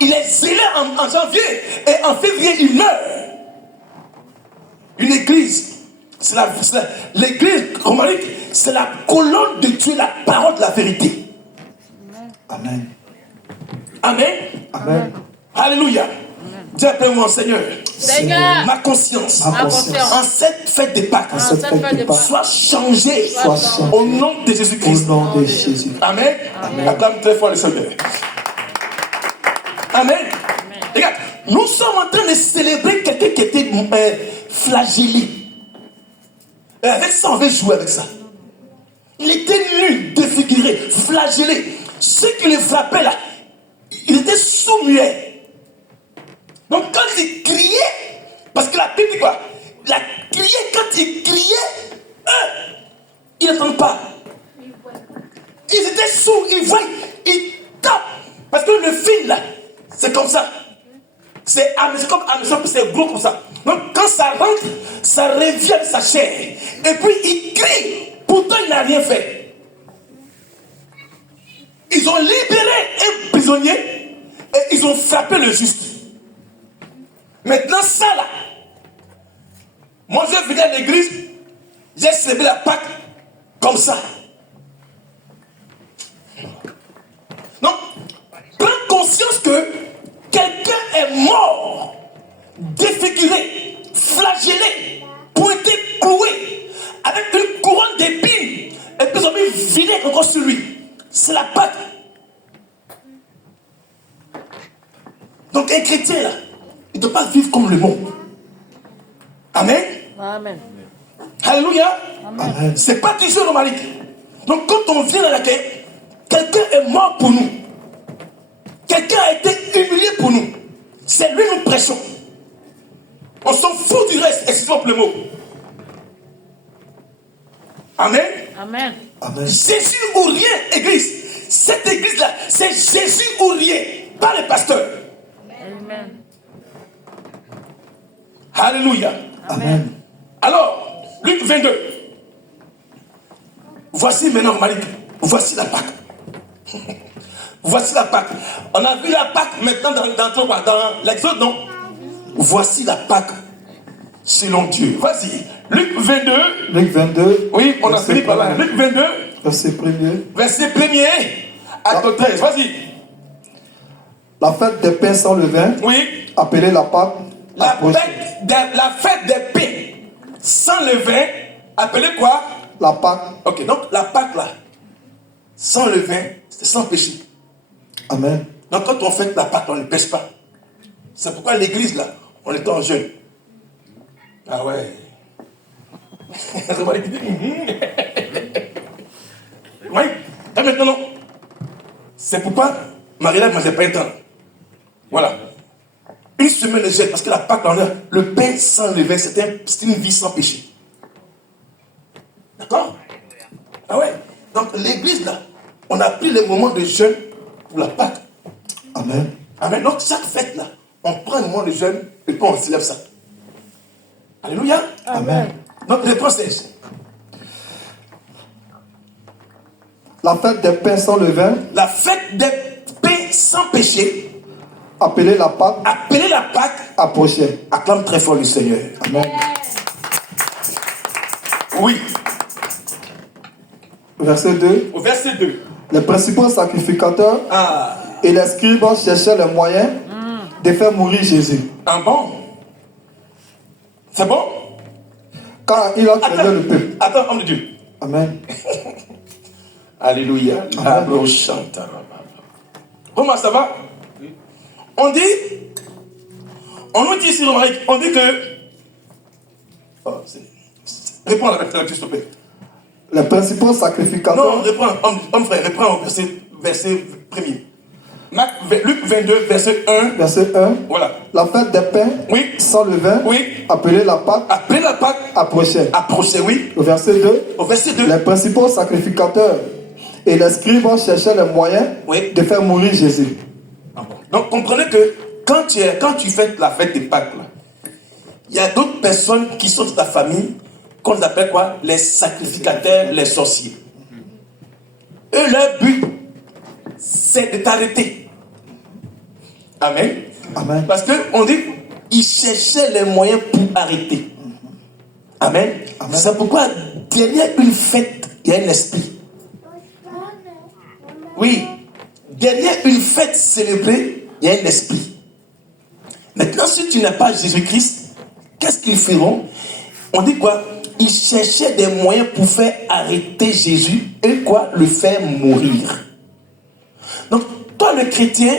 Il est zélé en janvier et en février il meurt. Une église, l'église romanique, c'est la colonne de Dieu, la parole de la vérité. Amen. Amen. Amen. Alléluia. Dis appelle-moi Seigneur. Seigneur, Ma conscience. Ma conscience. En cette fête des Pâques, en cette fête de Pâques, soit changée Sois changé. au nom de Jésus-Christ. Au nom de Jésus. Amen. Acclame très fort le Seigneur. Amen. Regarde, nous sommes en train de célébrer quelqu'un qui était flagellé. Et avec ça, on veut jouer avec ça. Il était nu, défiguré, flagellé. Ceux qui le frappaient là, il était sourd-muet. Donc quand il criait, parce que la Bible dit quoi? Il a crié, quand il criait, ils n'entendent pas. Ils étaient sourds, ils voient, ils tapent. Parce que le fil là, c'est comme ça. C'est comme c'est gros comme ça. Donc quand ça rentre, ça revient de sa chair. Et puis il crie, pourtant il n'a rien fait. Ils ont libéré un prisonnier et ils ont frappé le juste. Maintenant ça là, moi je venais à l'église, j'ai célébré la Pâque comme ça. Donc, prends conscience que quelqu'un est mort, défiguré, flagellé, pointé, cloué, avec une couronne d'épines, et puis ils ont mis vidé encore sur lui. C'est la Pâque. Donc un chrétien là, il ne doit pas vivre comme le monde. Amen. Amen. Alléluia. Amen. C'est pas du jeu normalique. Donc quand on vient à l'accueil, quelqu'un est mort pour nous. Quelqu'un a été humilié pour nous. C'est lui nous prêchons. On s'en fout du reste, excusez-moi pour le mot. Amen. Amen. Amen. Jésus ou rien, église. Cette église-là, c'est Jésus ou rien, pas les pasteurs. Amen. Alléluia. Amen. Alors, Luc 22. Voici maintenant, Malik. Voici la Pâque. Voici la Pâque. On a vu la Pâque maintenant dans l'Exode, non? Voici la Pâque selon Dieu. Vas-y. Luc 22. Luc 22. Oui, on a fini par là. Luc 22. Verset 1er. Verset 1er à 13. Vas-y. La fête des pains sans levain, Oui. appelée la Pâque, La fête des pains sans levain, appelée quoi? la Pâque. Ok, donc la Pâque là, sans levain, c'est sans péché. Amen. Donc quand on fait la Pâque, on ne pêche pas. C'est pourquoi l'église là, on est en jeûne. Ah ouais. Oui, t'as maintenant non. C'est pourquoi Marie-Là ne mangeait pas un temps. Voilà. Une semaine de jeûne, parce que la Pâque, le pain sans levain, c'est une vie sans péché. D'accord? Ah ouais. Donc l'église là, on a pris le moment de jeûne pour la Pâque. Amen. Amen. Donc chaque fête là, on prend un moment de jeûne et puis on célèbre ça. Alléluia. Amen. Donc réponse est. La fête des pains sans levain, La fête des pains sans péché, appelée la Pâque, appelée la Pâque, approchait. acclame très fort le Seigneur. Amen. Oui. Verset 2. Au verset 2. Les principaux sacrificateurs Ah. et les scribes cherchaient les moyens de faire mourir Jésus. Ah bon? C'est bon? Car il a traîné le peuple. Attends, homme de Dieu. Amen. Alléluia. Comment ça va? On dit, on nous dit ici, Romaric, on dit que. Oh, réponds à la question, s'il te plaît. Les principaux sacrificateurs. Non, reprends, homme frère, reprends au verset premier. Luc 22, verset 1. Verset 1. Voilà. La fête des pains Oui. sans levain, Oui. appelée la Pâque, Appelez la Pâque, approchait. approchez, oui. Au verset 2. Au verset 2. Les principaux sacrificateurs et les scribes cherchaient les moyens Oui. de faire mourir Jésus. Ah bon. Donc comprenez que quand tu fais la fête des Pâques, il y a d'autres personnes qui sont de ta famille qu'on appelle quoi? Les sacrificateurs, les sorciers. Eux, leur but, c'est de t'arrêter. Amen. Amen. Parce qu'on dit, ils cherchaient les moyens pour arrêter. Amen. Amen. C'est pourquoi derrière une fête, il y a un esprit. Oui. Derrière une fête célébrée, il y a un esprit. Maintenant, si tu n'as pas Jésus-Christ, qu'est-ce qu'ils feront? On dit quoi? Ils cherchaient des moyens pour faire arrêter Jésus et quoi? Le faire mourir. Donc, toi le chrétien,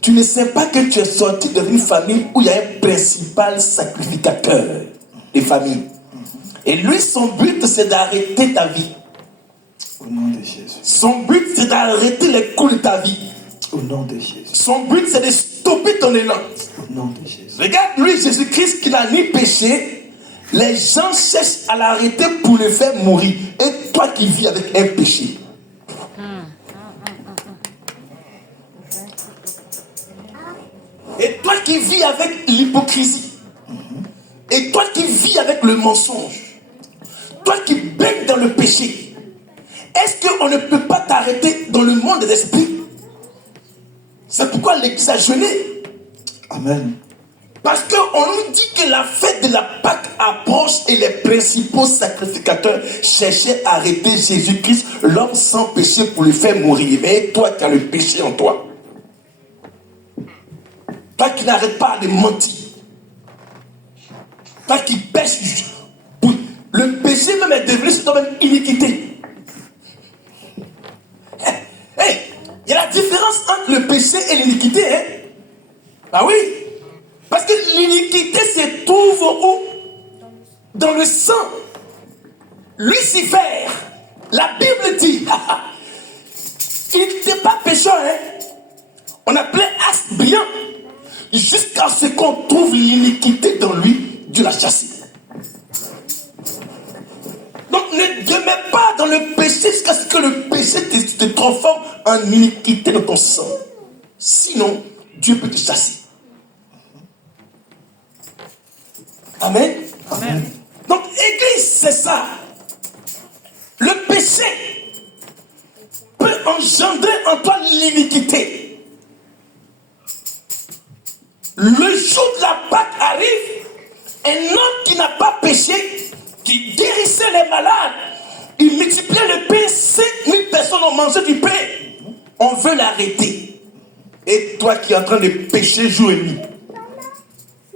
tu ne sais pas que tu es sorti d'une famille où il y a un principal sacrificateur des familles. Et lui, son but, c'est d'arrêter ta vie. Au nom de Jésus. Son but, c'est d'arrêter les coups de ta vie. Au nom de Jésus. Son but, c'est de stopper ton élan. Au nom de Jésus. Regarde, lui, Jésus-Christ, qui n'a ni péché, les gens cherchent à l'arrêter pour le faire mourir. Et toi qui vis avec un péché. Et toi qui vis avec l'hypocrisie. Et toi qui vis avec le mensonge. Toi qui baignes dans le péché. Est-ce qu'on ne peut pas t'arrêter dans le monde des esprits? C'est pourquoi l'Église a jeûné. Amen. Parce qu'on nous dit que la fête de la Pâque approche et les principaux sacrificateurs cherchaient à arrêter Jésus-Christ, l'homme sans péché, pour le faire mourir. Mais toi qui as le péché en toi, toi qui n'arrêtes pas de mentir, toi qui pêches, le péché même est devenu sur toi-même iniquité. péché et l'iniquité. Hein? Ah oui. Parce que l'iniquité se trouve où? Dans le sang. Lucifer, la Bible dit, il n'était pas pécheur. Hein? On appelait astre brillant. Jusqu'à ce qu'on trouve l'iniquité dans lui, Dieu l'a chassé. Donc ne demeure pas dans le péché jusqu'à ce que le péché te transforme en iniquité dans ton sang. Sinon, Dieu peut te chasser. Amen. Amen. Donc, Église, c'est ça. Le péché peut engendrer en toi l'iniquité. Le jour de la Pâque arrive, un homme qui n'a pas péché, qui guérissait les malades, il multipliait le pain, 5000 personnes ont mangé du pain. On veut l'arrêter. Et toi qui es en train de pécher jour et nuit,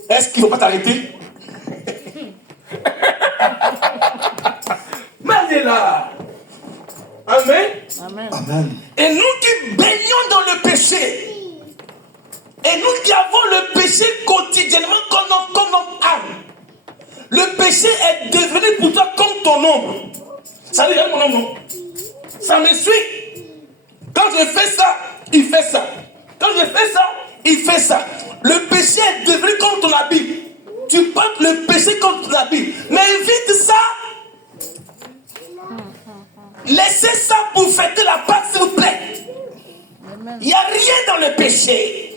est-ce qu'il ne faut pas t'arrêter? Mais elle est là. Amen. Amen. Amen. Et nous qui baignons dans le péché, et nous qui avons le péché quotidiennement comme notre âme, le péché est devenu pour toi comme ton ombre. Ça dit, mon ombre, non? Ça me suit. Quand je fais ça, il fait ça. Quand je fais ça, il fait ça. Le péché est devenu comme ton habit. Tu portes le péché comme ton habit. Mais évite ça. Laissez ça pour fêter la Pâque, s'il vous plaît. Il n'y a rien dans le péché.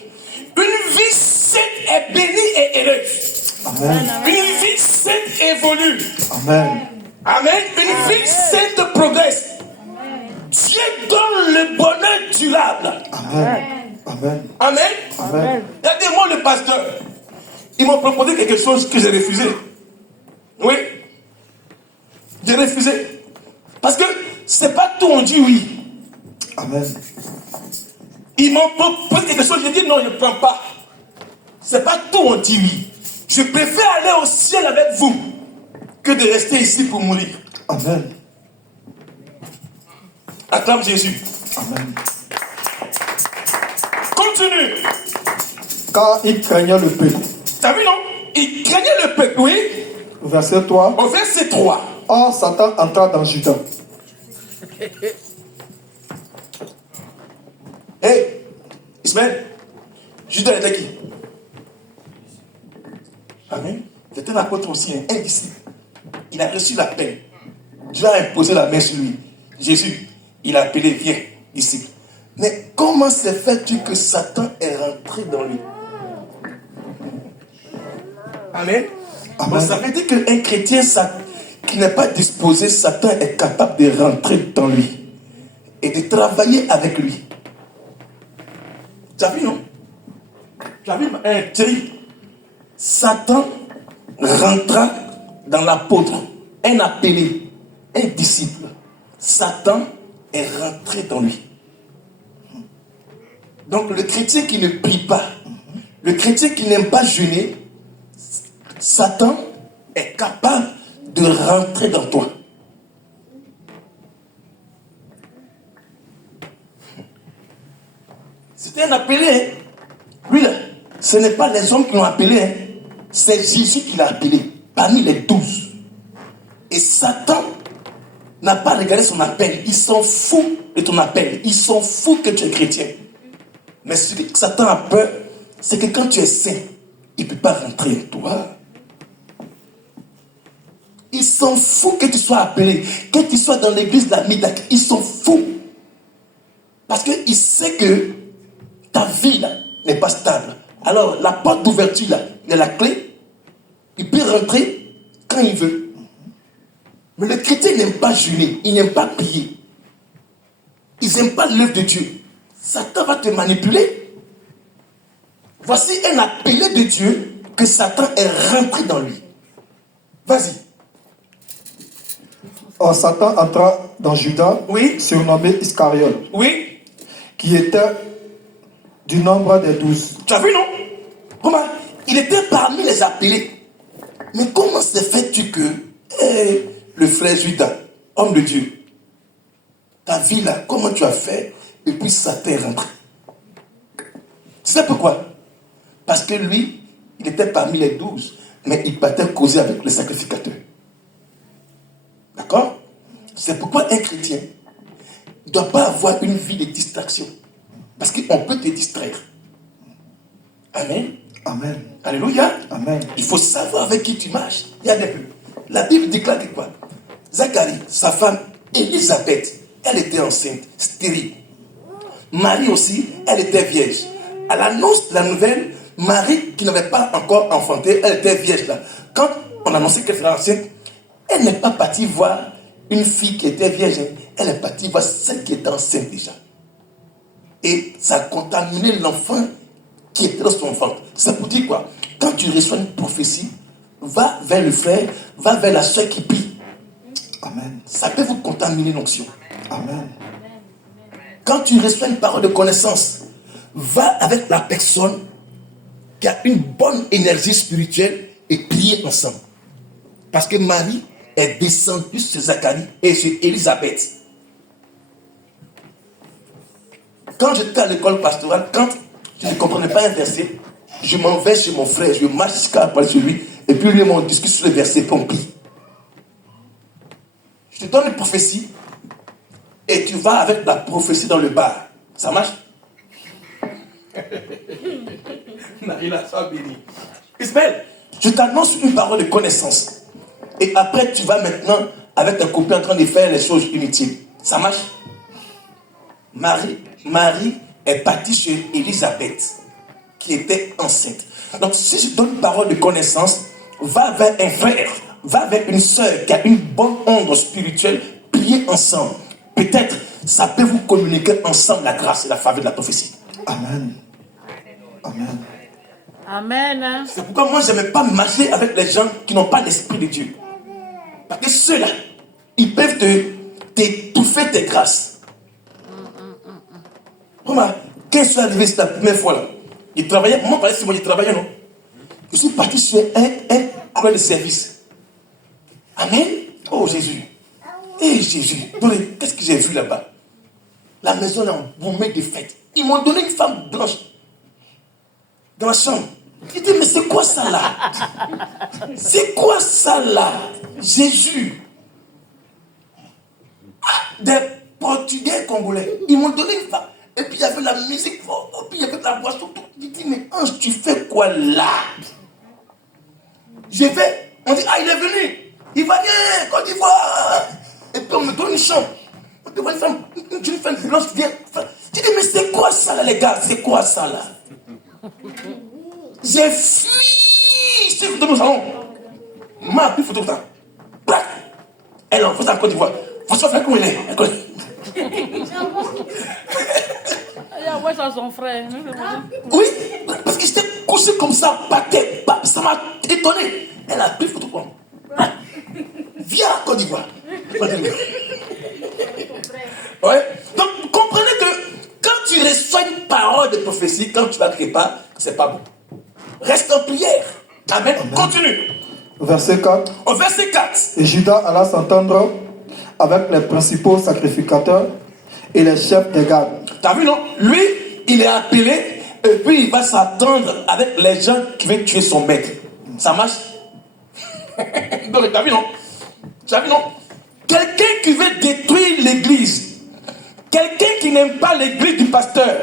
Une vie sainte est bénie et heureuse. Amen. Une vie sainte évolue. Amen. Amen. Une vie sainte progresse. Dieu donne le bonheur durable. Amen. Amen. Amen. Amen. Regardez-moi le pasteur. Ils m'ont proposé quelque chose que j'ai refusé. Oui. J'ai refusé. Parce que c'est pas tout, on dit oui. Amen. Ils m'ont proposé quelque chose, j'ai dit non, je ne prends pas. C'est pas tout, on dit oui. Je préfère aller au ciel avec vous que de rester ici pour mourir. Amen. Acclame Jésus. Amen. Continue. Car il craignait le peuple. T'as vu, non? Il craignait le peuple, oui. Verset 3. Au verset 3. Or, Satan entra dans Judas. Hey, Ismaël, Judas était qui? Amen. C'était un apôtre aussi, un disciple. Il a reçu la peine. Dieu a imposé la main sur lui. Jésus, il a appelé, viens, disciple. Mais comment se fait-il que Satan est rentré dans lui? Amen. Amen. Donc, ça veut dire qu'un chrétien qui n'est pas disposé, Satan est capable de rentrer dans lui et de travailler avec lui. Tu as vu, non? Tu as vu, Thierry? Satan rentra dans l'apôtre, un appelé, un disciple. Satan est rentré dans lui. Donc le chrétien qui ne prie pas, le chrétien qui n'aime pas jeûner, Satan est capable de rentrer dans toi. C'était un appelé. Hein? Lui, là, ce n'est pas les hommes qui l'ont appelé. Hein? C'est Jésus qui l'a appelé, parmi les 12. Et Satan n'a pas regardé son appel. Il s'en fout de ton appel. Il s'en fout que tu es chrétien. Mais ce que Satan a peur, c'est que quand tu es saint, il ne peut pas rentrer en toi. Il s'en fout que tu sois appelé, que tu sois dans l'église de la Midak. Il s'en fout. Parce qu'il sait que ta vie là n'est pas stable. Alors, la porte d'ouverture là, il a la clé. Il peut rentrer quand il veut. Mais le chrétien n'aime pas jeûner, il n'aime pas prier. Ils n'aiment pas l'œuvre de Dieu. Satan va te manipuler. Voici un appelé de Dieu que Satan est rentré dans lui. Vas-y. Or, Satan entra dans Judas, Oui. surnommé Iscariote, Oui. qui était du nombre des 12. Tu as vu, non? Comment? Il était parmi les appelés. Mais comment se fait-tu que le frère Judas, homme de Dieu, ta vie là, comment tu as fait et puis Satan est rentré? Tu sais pourquoi? Parce que lui, il était parmi les 12, mais il partait causer avec les sacrificateurs. D'accord? C'est pourquoi un chrétien ne doit pas avoir une vie de distraction. Parce qu'on peut te distraire. Amen. Amen. Alléluia. Amen. Il faut savoir avec qui tu marches. Il y a des peu. La Bible déclare que quoi? Zacharie, sa femme, Élisabeth, elle était enceinte, stérile. Marie aussi, elle était vierge. À l'annonce de la nouvelle, Marie, qui n'avait pas encore enfanté, elle était vierge là. Quand on annonçait qu'elle serait enceinte, elle n'est pas partie voir une fille qui était vierge. Elle est partie voir celle qui était enceinte déjà. Et ça a contaminé l'enfant qui était dans son ventre. C'est pour dire quoi? Quand tu reçois une prophétie, va vers le frère, va vers la soeur qui prie. Amen. Ça peut vous contaminer l'onction. Amen. Quand tu reçois une parole de connaissance, va avec la personne qui a une bonne énergie spirituelle et priez ensemble. Parce que Marie est descendue sur Zacharie et sur Élisabeth. Quand j'étais à l'école pastorale, quand je ne comprenais pas un verset, je m'en vais chez mon frère, je marche jusqu'à parler sur lui, et puis lui, on discute sur le verset, puis on prie. Je te donne une prophétie, et tu vas avec la prophétie dans le bar. Ça marche? Il a ça béni. Ismaël, je t'annonce une parole de connaissance. Et après, tu vas maintenant avec ta copine en train de faire les choses inutiles. Ça marche? Marie est partie chez Élisabeth, qui était enceinte. Donc, si je donne une parole de connaissance, va vers un frère, va vers une soeur qui a une bonne onde spirituelle, priez ensemble. Peut-être, ça peut vous communiquer ensemble la grâce et la faveur de la prophétie. Amen. Amen. Amen. C'est pourquoi moi, je n'aime pas marcher avec les gens qui n'ont pas l'esprit de Dieu. Parce que ceux-là, ils peuvent t'étouffer tes grâces. Comment, quand je suis arrivé, c'était la première fois là. Il travaillait, moi, par exemple, je travaillais, non? Je suis parti sur un courrier de service. Amen. Oh Jésus. Eh Jésus. Qu'est-ce que j'ai vu là-bas? La maison est embaumée de fêtes. Ils m'ont donné une femme blanche dans la chambre. J'ai dit, mais c'est quoi ça là? C'est quoi ça là? Jésus. Ah, des Portugais Congolais. Ils m'ont donné une femme. Et puis il y avait la musique forte. Et puis il y avait la boisson. J'ai dit, mais Ange, tu fais quoi là? J'ai fait. On dit, ah, il est venu. Il va bien, Côte d'Ivoire. Et puis on me donne une chambre. On te voit une femme blanche qui vient. J'ai dit, mais c'est quoi ça là, les gars? C'est quoi ça là? J'ai fui. Je suis dans mon salon. M'a pris photo de ça. Elle en fait en Côte d'Ivoire. Faut se faire comme elle est. Ouais, c'est son frère. Oui, parce que j'étais couché comme ça, par tête. Ça m'a étonné. Elle a pris photo pour moi. Viens à Côte d'Ivoire. Ouais. Donc, comprenez que quand tu reçois une parole de prophétie, quand tu vas quelque part, c'est pas bon. Reste en prière. Amen. Amen. Continue. Verset 4. Au verset 4. Et Judas alla s'entendre avec les principaux sacrificateurs et les chefs des gardes. T'as vu, non? Lui, il est appelé et puis il va s'attendre avec les gens qui veulent tuer son maître. Ça marche? Donc, t'as vu, non? T'as vu, non? Quelqu'un qui veut détruire l'église, quelqu'un qui n'aime pas l'église du pasteur,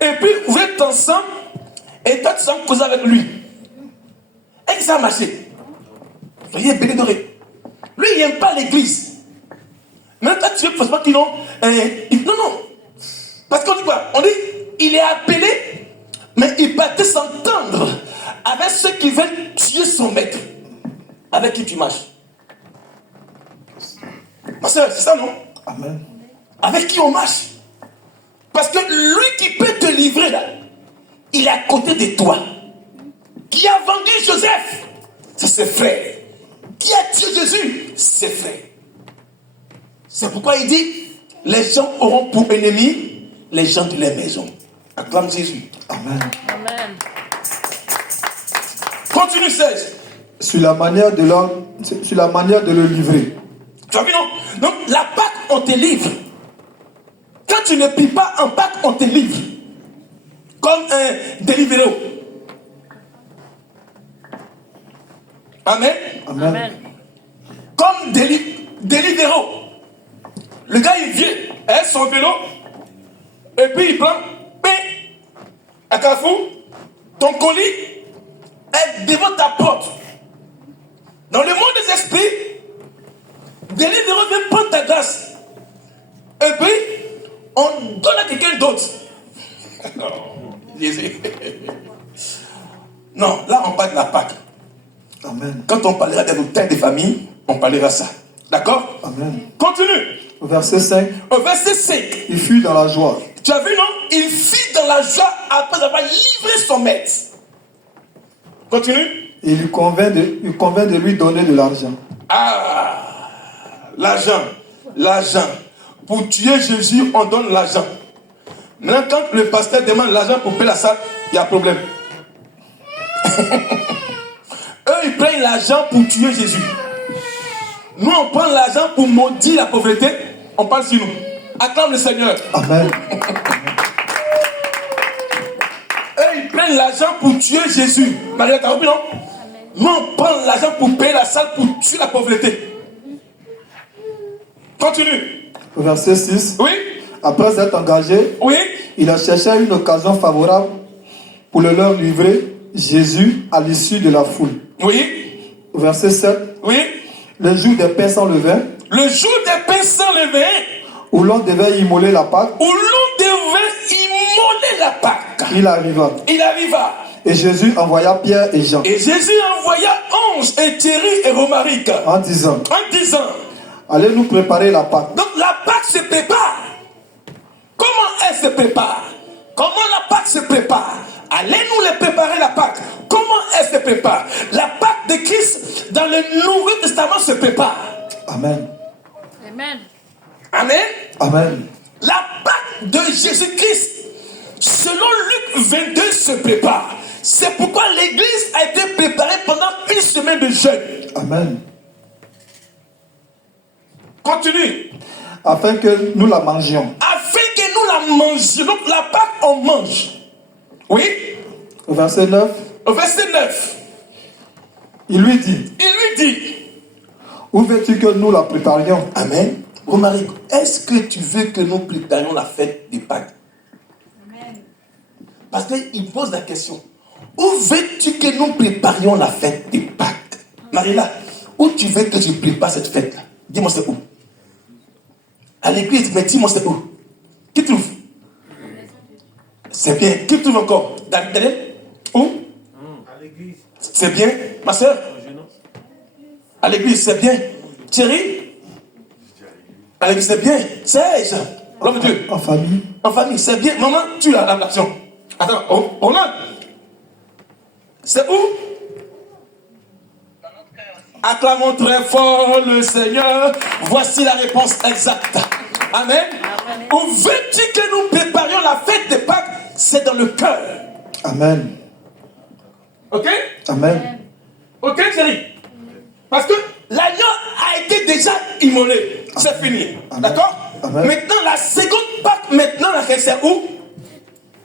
et puis vous êtes ensemble et toi tu sens causer avec lui. Et ça a marché. Soyez bénis dorés. Lui, il n'aime pas l'église. Même toi, tu veux pas qu'il non. Non. Parce qu'on dit quoi? On dit, il est appelé, mais il partait s'entendre avec ceux qui veulent tuer son maître. Avec qui tu marches? Ma soeur, c'est ça, non? Amen. Avec qui on marche? Parce que lui qui peut te livrer là, il est à côté de toi. Qui a vendu Joseph? C'est ses frères. Qui a tué Jésus? Ses frères. C'est pourquoi il dit, les gens auront pour ennemis les gens de leur maison. Acclame Jésus. Amen. Amen. Continue 16. Sur la manière de le livrer. Tu as vu, non? Donc, la Pâque, on te livre. Quand tu ne pries pas en Pâque, on te livre. comme un Deliveroo. Amen. Amen. Comme Deliveroo. Le gars, il vient avec son vélo, et puis il prend, à Carrefour, ton colis est devant ta porte. Dans le monde des esprits, Deliveroo vient prendre ta grâce. Et puis, on donne à quelqu'un d'autre. Jésus. Non, là, on parle de la Pâque. Amen. Quand on parlera des terres des familles, on parlera ça. D'accord? Amen. Continue. Au verset 5, Au verset 5. il fut dans la joie. Tu as vu, non? Il fit dans la joie après avoir livré son maître. Continue. Et il convint de lui donner de l'argent. Ah, l'argent. L'argent. Pour tuer Jésus, on donne l'argent. Maintenant, quand le pasteur demande l'argent pour payer la salle, il y a problème. Eux, ils prennent l'argent pour tuer Jésus. Nous, on prend l'argent pour maudire la pauvreté. On parle sur nous. Acclame le Seigneur. Amen. Eux, ils prennent l'argent pour tuer Jésus. Marie, t'as compris, non? Nous, on prend l'argent pour payer la salle pour tuer la pauvreté. Continue. Au verset 6, Oui? après être engagé, Oui? il a cherché une occasion favorable pour le leur livrer Jésus à l'issue de la foule. Oui? Au verset 7, Oui? le jour des pains sans levain, Le jour des pains sans levain, où l'on devait immoler la Pâque, où l'on devait immoler la Pâque, il arriva. il arriva. Et Jésus envoya Pierre et Jean Et Jésus envoya Ange et Thierry et Romaric en disant, en disant, allez nous préparer la Pâque. donc la Pâque se prépare. Comment elle se prépare? Comment la Pâque se prépare? Allez-nous les préparer la Pâque. Comment elle se prépare? La Pâque de Christ dans le Nouveau Testament se prépare. Amen. Amen. Amen. Amen. La Pâque de Jésus-Christ, selon Luc 22, se prépare. C'est pourquoi l'église a été préparée pendant une semaine de jeûne. Amen. Continue. Afin que nous la mangions. Afin que nous la mangions. Donc la Pâque, on mange. Oui. Au verset 9, Au verset 9, il lui dit, il lui dit, où veux-tu que nous la préparions? Amen. Romaric, est-ce que tu veux que nous préparions la fête des Pâques? Amen. Parce qu'il pose la question. Où veux-tu que nous préparions la fête des Pâques? Marie-là, où tu veux que je prépare cette fête-là? Dis-moi c'est où? À l'église, mais dis-moi c'est où? Qui trouve? C'est bien. Qui trouve encore? Daniel? Où? À l'église. C'est bien. Ma soeur? À l'église, c'est bien. Thierry? À l'église, c'est bien. Serge? L'homme de Dieu. En famille. En famille, c'est bien. Maman, tu as l'action. Attends, on a. C'est où? Acclamons très fort le Seigneur. Voici la réponse exacte. Amen. Où veux-tu que nous préparions la fête des Pâques? C'est dans le cœur. Amen. Ok? Amen. Ok, Thierry? Parce que l'agneau a été déjà immolé. C'est fini. Amen. D'accord? Amen. Maintenant, la seconde Pâque, maintenant, c'est où?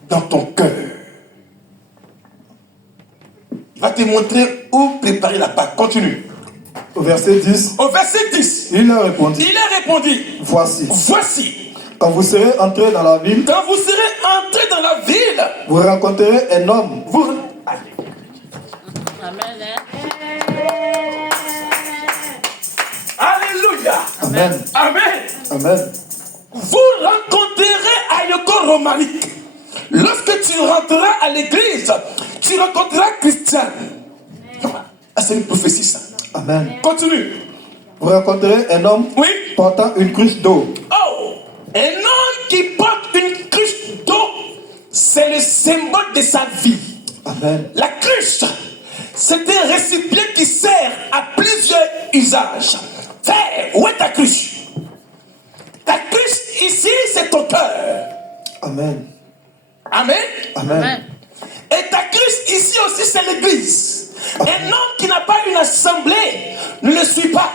Dans ton cœur. Il va te montrer où préparer la Pâque. Continue. Au verset 10, Au verset 10, il leur répondit, il a répondu, voici, voici, quand vous serez entrés dans la ville, quand vous serez entrés dans la ville, vous rencontrerez un homme vous... Amen. Alléluia. Amen. Amen. Amen. Vous rencontrerez à l'école romanique. Lorsque tu rentreras à l'église, tu rencontreras Christian. Ah, c'est une prophétie ça. Amen. Continue. Vous rencontrerez un homme Oui. portant une cruche d'eau. Oh, un homme qui porte une cruche d'eau, c'est le symbole de sa vie. Amen. La cruche, c'est un récipient qui sert à plusieurs usages. Frère, où est ta cruche? Ta cruche ici, c'est ton cœur. Amen. Amen. Amen. Et ta cruche ici aussi, c'est l'église. Un homme qui n'a pas une assemblée ne le suit pas.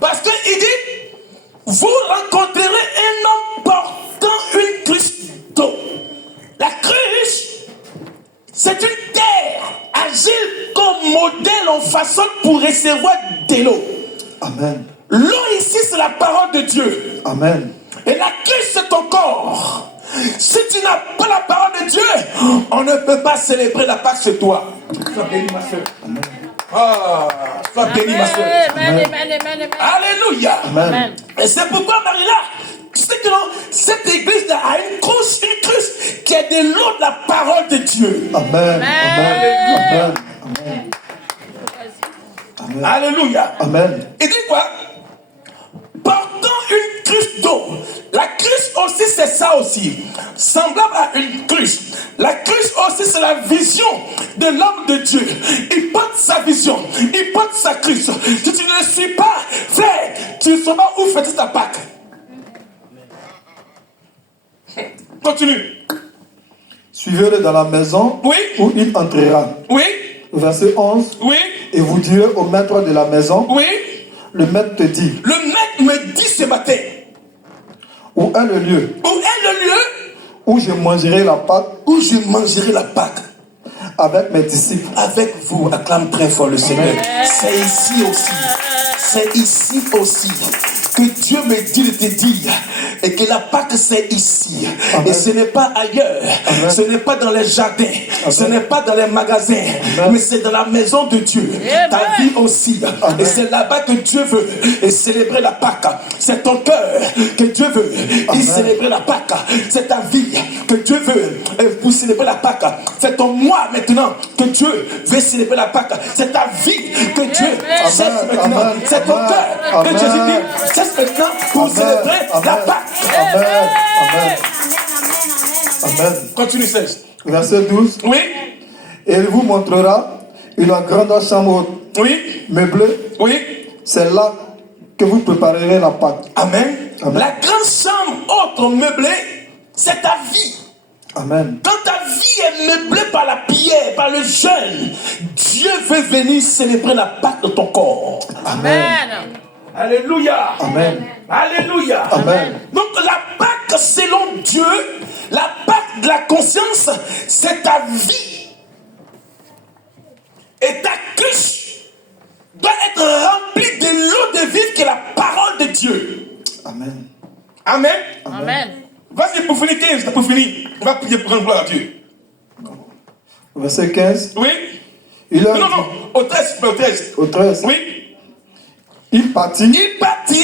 Parce qu'il dit, vous rencontrerez un homme C'est une terre agile comme modèle en façon pour recevoir de l'eau. Amen. L'eau ici, c'est la parole de Dieu. Amen. Et la Christ, c'est ton corps. Si tu n'as pas la parole de Dieu, on ne peut pas célébrer la Pâque chez toi. Sois béni, ma soeur. Ah, sois béni, ma soeur. Amen, amen, amen, amen. Alléluia. Amen. Et c'est pourquoi, Marie-là, tu sais que non, cette église-là a une cruche qui est de l'eau de la parole de Dieu. Amen. Amen. Amen. Amen. Alléluia. Amen. Il dit quoi? Portant une cruche d'eau. La cruche aussi, c'est ça aussi. Semblable à une cruche. La cruche aussi, c'est la vision de l'homme de Dieu. Il porte sa vision. Il porte sa cruche. Si tu ne le suis pas, frère, tu ne sais pas où fais-tu ta Pâque. Continue. Suivez-le dans la maison Oui. où il entrera. Oui. Verset 11. Oui. Et vous direz au maître de la maison, Oui. le maître te dit, Le maître me dit ce matin. où est le lieu Où est le lieu où je mangerai la Pâque où je mangerai la Pâque? avec mes disciples? Avec vous, acclame très fort le Seigneur. C'est ici aussi. C'est ici aussi que Dieu me dit de te dire et que la Pâque c'est ici. Amen. Et ce n'est pas ailleurs. Amen. Ce n'est pas dans les jardins. Amen. Ce n'est pas dans les magasins. Amen. Mais c'est dans la maison de Dieu. Amen. Ta vie aussi. Amen. Et c'est là-bas que Dieu veut et célébrer la Pâque. C'est ton cœur que Dieu veut Amen. y célébrer la Pâque. C'est ta vie que Dieu veut pour célébrer la Pâque. C'est ton moi maintenant que Dieu veut célébrer la Pâque. C'est ta vie que Dieu Amen. cesse maintenant. Amen. C'est ton Amen. cœur que Amen. Jésus dit cesse maintenant pour Amen. célébrer la Amen. Pâque. Amen. Amen. Amen. Continue 16. Verset 12. Oui, Et il vous montrera une grande chambre oui, meublée. oui. C'est là que vous préparerez la Pâque. Amen. Amen. La grande chambre autre meublée, c'est ta vie. Amen. Quand ta vie est meublée par la prière, par le jeûne, Dieu veut venir célébrer la Pâque de ton corps. Amen. Amen. Alléluia. Amen. Alléluia. Amen. Donc la Pâque selon Dieu, la Pâque de la conscience, c'est ta vie. Et ta cruche doit être remplie de l'eau de vie qui est la parole de Dieu. Amen. Amen. Amen. Vas-y pour finir 15, pour finir. On va prier pour rendre gloire à Dieu. Verset 15. Oui. Il a Non, non, au 13, au 13. au 13. Oui. Il partit Il partit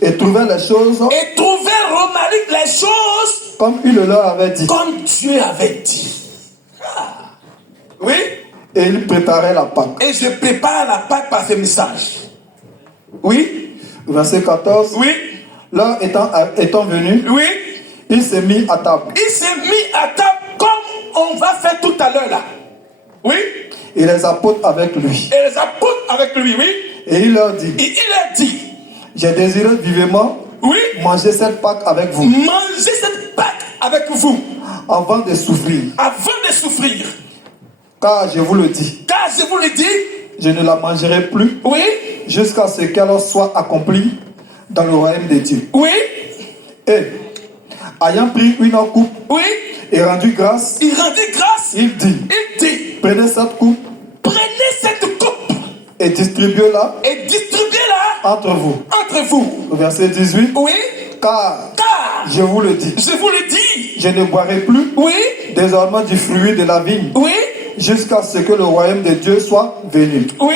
et trouvait les choses et trouvait Romaric les choses comme il leur avait dit. comme Dieu avait dit. Ah. Oui. Et il préparait la Pâque. Et je prépare la Pâque par ce message. Oui. Verset 14. Oui. L'heure étant venue, Oui. il s'est mis à table. Il s'est mis à table comme on va faire tout à l'heure là. Oui. Et les apôtres avec lui. Et les apôtres avec lui, oui. Et il leur dit, Et il a dit, j'ai désiré vivement oui, manger cette Pâque avec vous, mangez cette Pâque avec vous avant de souffrir. avant de souffrir. Car je vous le dis, Car je vous le dis, je ne la mangerai plus oui, jusqu'à ce qu'elle soit accomplie dans le royaume de Dieu. oui, Et, ayant pris une coupe oui, et rendu grâce, il rendit grâce. il dit, Il dit, prenez cette coupe prenez cette coupe et distribuez-la et distribuez-la entre vous. entre vous. Verset 18. Oui, Car, car, je vous le dis, je vous le dis, je ne boirai plus oui, désormais du fruit de la vigne oui, jusqu'à ce que le royaume de Dieu soit venu. oui,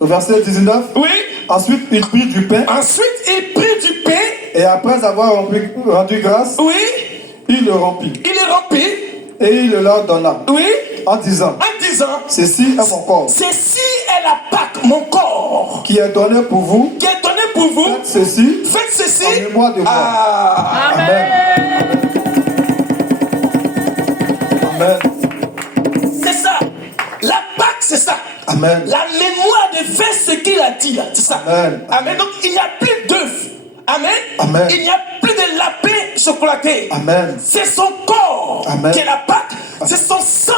Verset 19. oui. Ensuite, il prit du pain Ensuite, il prit du pain, et après avoir rendu grâce, oui, il le rompit il est rempli, et il le leur donna oui, en disant, en disant, ceci est mon corps ceci est la Pâque, mon corps, qui est donné pour vous. qui est donné pour vous. Faites ceci Faites ceci. en mémoire de moi. Ah, Amen. Amen. c'est ça. La Pâque, c'est ça. Amen. La mémoire de faire ce qu'il a dit là, c'est ça. Amen. Amen. Donc il n'y a plus d'œufs. Amen. Amen. Il n'y a plus de lapin chocolaté. Amen. C'est son corps Amen. qui est la Pâque. C'est son sang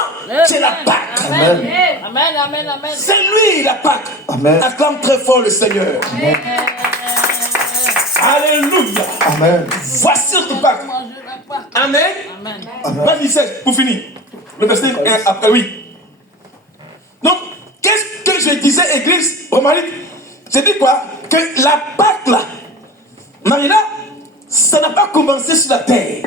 qui est la Pâque. Amen. Amen, amen, amen. C'est lui la Pâque. Amen. Acclame très fort le Seigneur. Alléluia. Amen. Voici le Pâque. Manger la Pâque. Amen. Amen. Amen. Vas-y, 16 pour finir. Le verset 1 après, oui. Donc, qu'est-ce que je disais, église romanique? J'ai dit quoi? Que la Pâque là, Marie-là, ça n'a pas commencé sur la terre.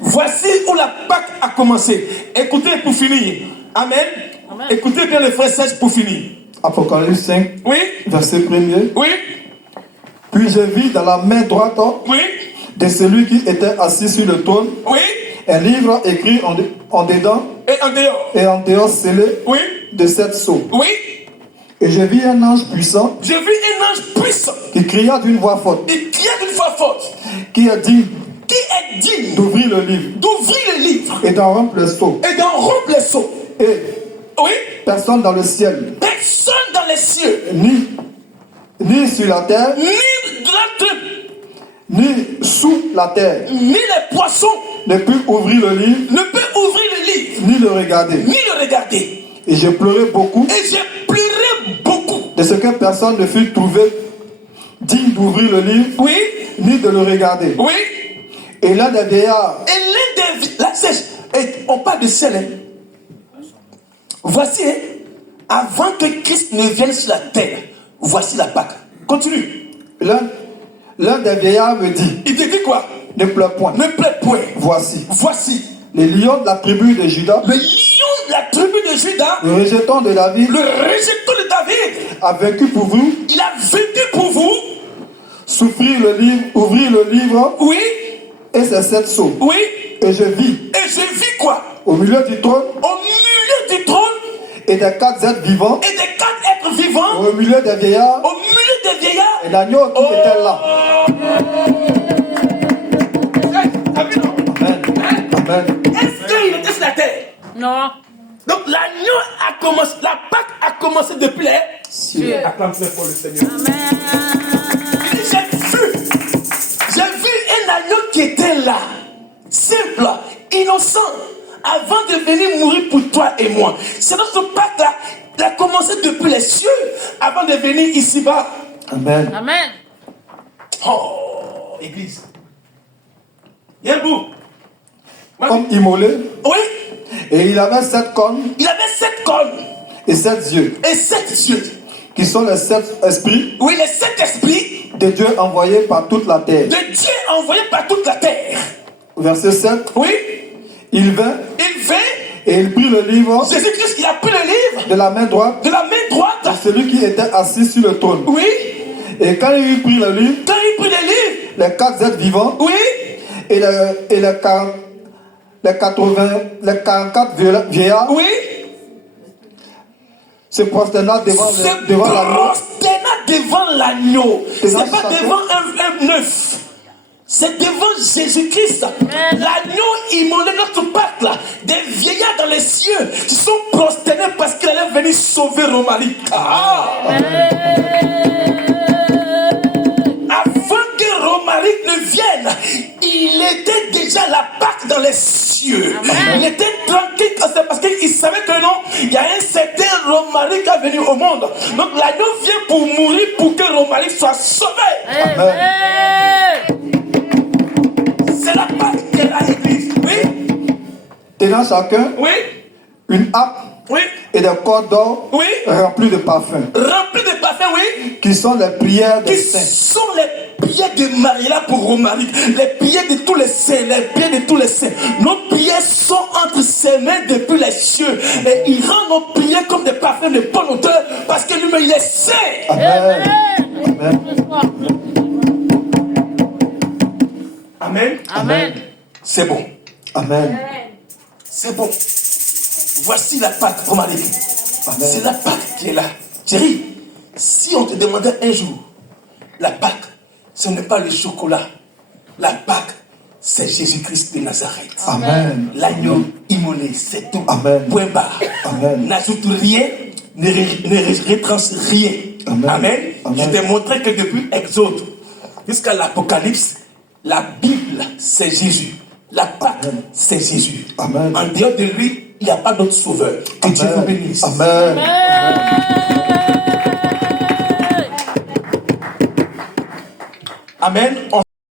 Voici où la Pâque a commencé. Écoutez pour finir. Amen. Amen. Écoutez bien le frère Serge pour finir. Apocalypse 5, oui. Verset 1er. Oui. Puis je vis dans la main droite, oui, de celui qui était assis sur le trône, oui, un livre écrit en dedans et en dehors, scellé, oui, de 7 sceaux. Oui. Et je vis un ange puissant, j'ai vu un ange puissant qui cria d'une voix forte, il cria d'une voix forte, qui est digne d'ouvrir le livre, le livre et d'en rompre le sceau. Et d'en rompre les sceaux. Et oui, personne dans le ciel, personne dans les cieux, ni sur la terre, ni dans la terre, ni sous la terre, ni les poissons ne peut ouvrir le livre, ni le regarder. Et j'ai pleuré beaucoup, de ce que personne ne fut trouvé digne d'ouvrir le livre, oui, ni de le regarder. Oui. Et l'un des vieillards, on parle du ciel. Hein. Voici, hein, avant que Christ ne vienne sur la terre, voici la Pâque. Continue. L'un des vieillards me dit, il te dit quoi? Ne pleure point. Voici. Le lion de la tribu de Juda, le rejeton de David, a vaincu pour vous. Il a vaincu pour vous. Ouvrir le livre. Oui. Et ses 7 sceaux. Oui. Et je vis quoi? Au milieu du trône. Et des 4 êtres vivants. Au milieu des vieillards. Et l'agneau qui était là. Amen. Est-ce qu'il était sur la terre? Non. Donc l'agneau a commencé, la Pâque a commencé depuis les cieux. Acclame pour le Seigneur. Amen. J'ai vu un agneau qui était là, simple, innocent, avant de venir mourir pour toi et moi. C'est notre Pâque là, il a commencé depuis les cieux, avant de venir ici-bas. Amen. Amen. Oh, Église. Il y a un bout. Comme immolé. Oui. Et il avait 7 cornes. Et 7 yeux. Qui sont les 7 esprits. Oui, les 7 esprits. De Dieu envoyés par toute la terre. Verset 7. Oui. Il vint. Et il prit le livre. Jésus-Christ, il a pris le livre. De la main droite. De celui qui était assis sur le trône. Oui. Et quand il eut pris le livre. Les 4 êtres vivants. Oui. Et les 44 vieillards. Oui. Se prosterna devant l'agneau. C'est pas devant un œuf. C'est devant Jésus-Christ. L'agneau immolé, notre Pâque là. Des vieillards dans les cieux qui sont prosternés parce qu'il allait venir sauver Romaric. Avant que Romaric ne vienne, il était déjà la Pâque dans les cieux. Il était tranquille parce qu'il savait que non, il y a un certain Romaric à venir au monde. Donc l'agneau vient pour mourir pour que Romaric soit sauvé. Amen. C'est la Pâque de l'église. Oui. Tenant chacun une harpe et des cordes d'or remplies de parfums. Oui. Qui sont les prières des saints. Qui sont les prières de Marie-là pour Romaric. Les prières de tous les saints. Nos prières sont entre ses mains depuis les cieux. Et il rend nos prières comme des parfums de bonne odeur parce que lui-même il est saint. Amen. Amen. Amen. C'est bon. Amen. C'est bon. Voici la Pâque, Romaric. C'est la Pâque qui est là. Thierry, si on te demandait un jour, la Pâque, ce n'est pas le chocolat. La Pâque, c'est Jésus-Christ de Nazareth. Amen. L'agneau immolé, c'est tout. Amen. Point barre. Amen. N'ajoute rien, ne retrans rien. Amen. Amen. Amen. Je t'ai montré que depuis Exode jusqu'à l'Apocalypse, la Bible, c'est Jésus. La Pâque, c'est Jésus. Amen. En dehors de lui, il n'y a pas d'autre sauveur. Que Dieu vous bénisse. Amen. Amen.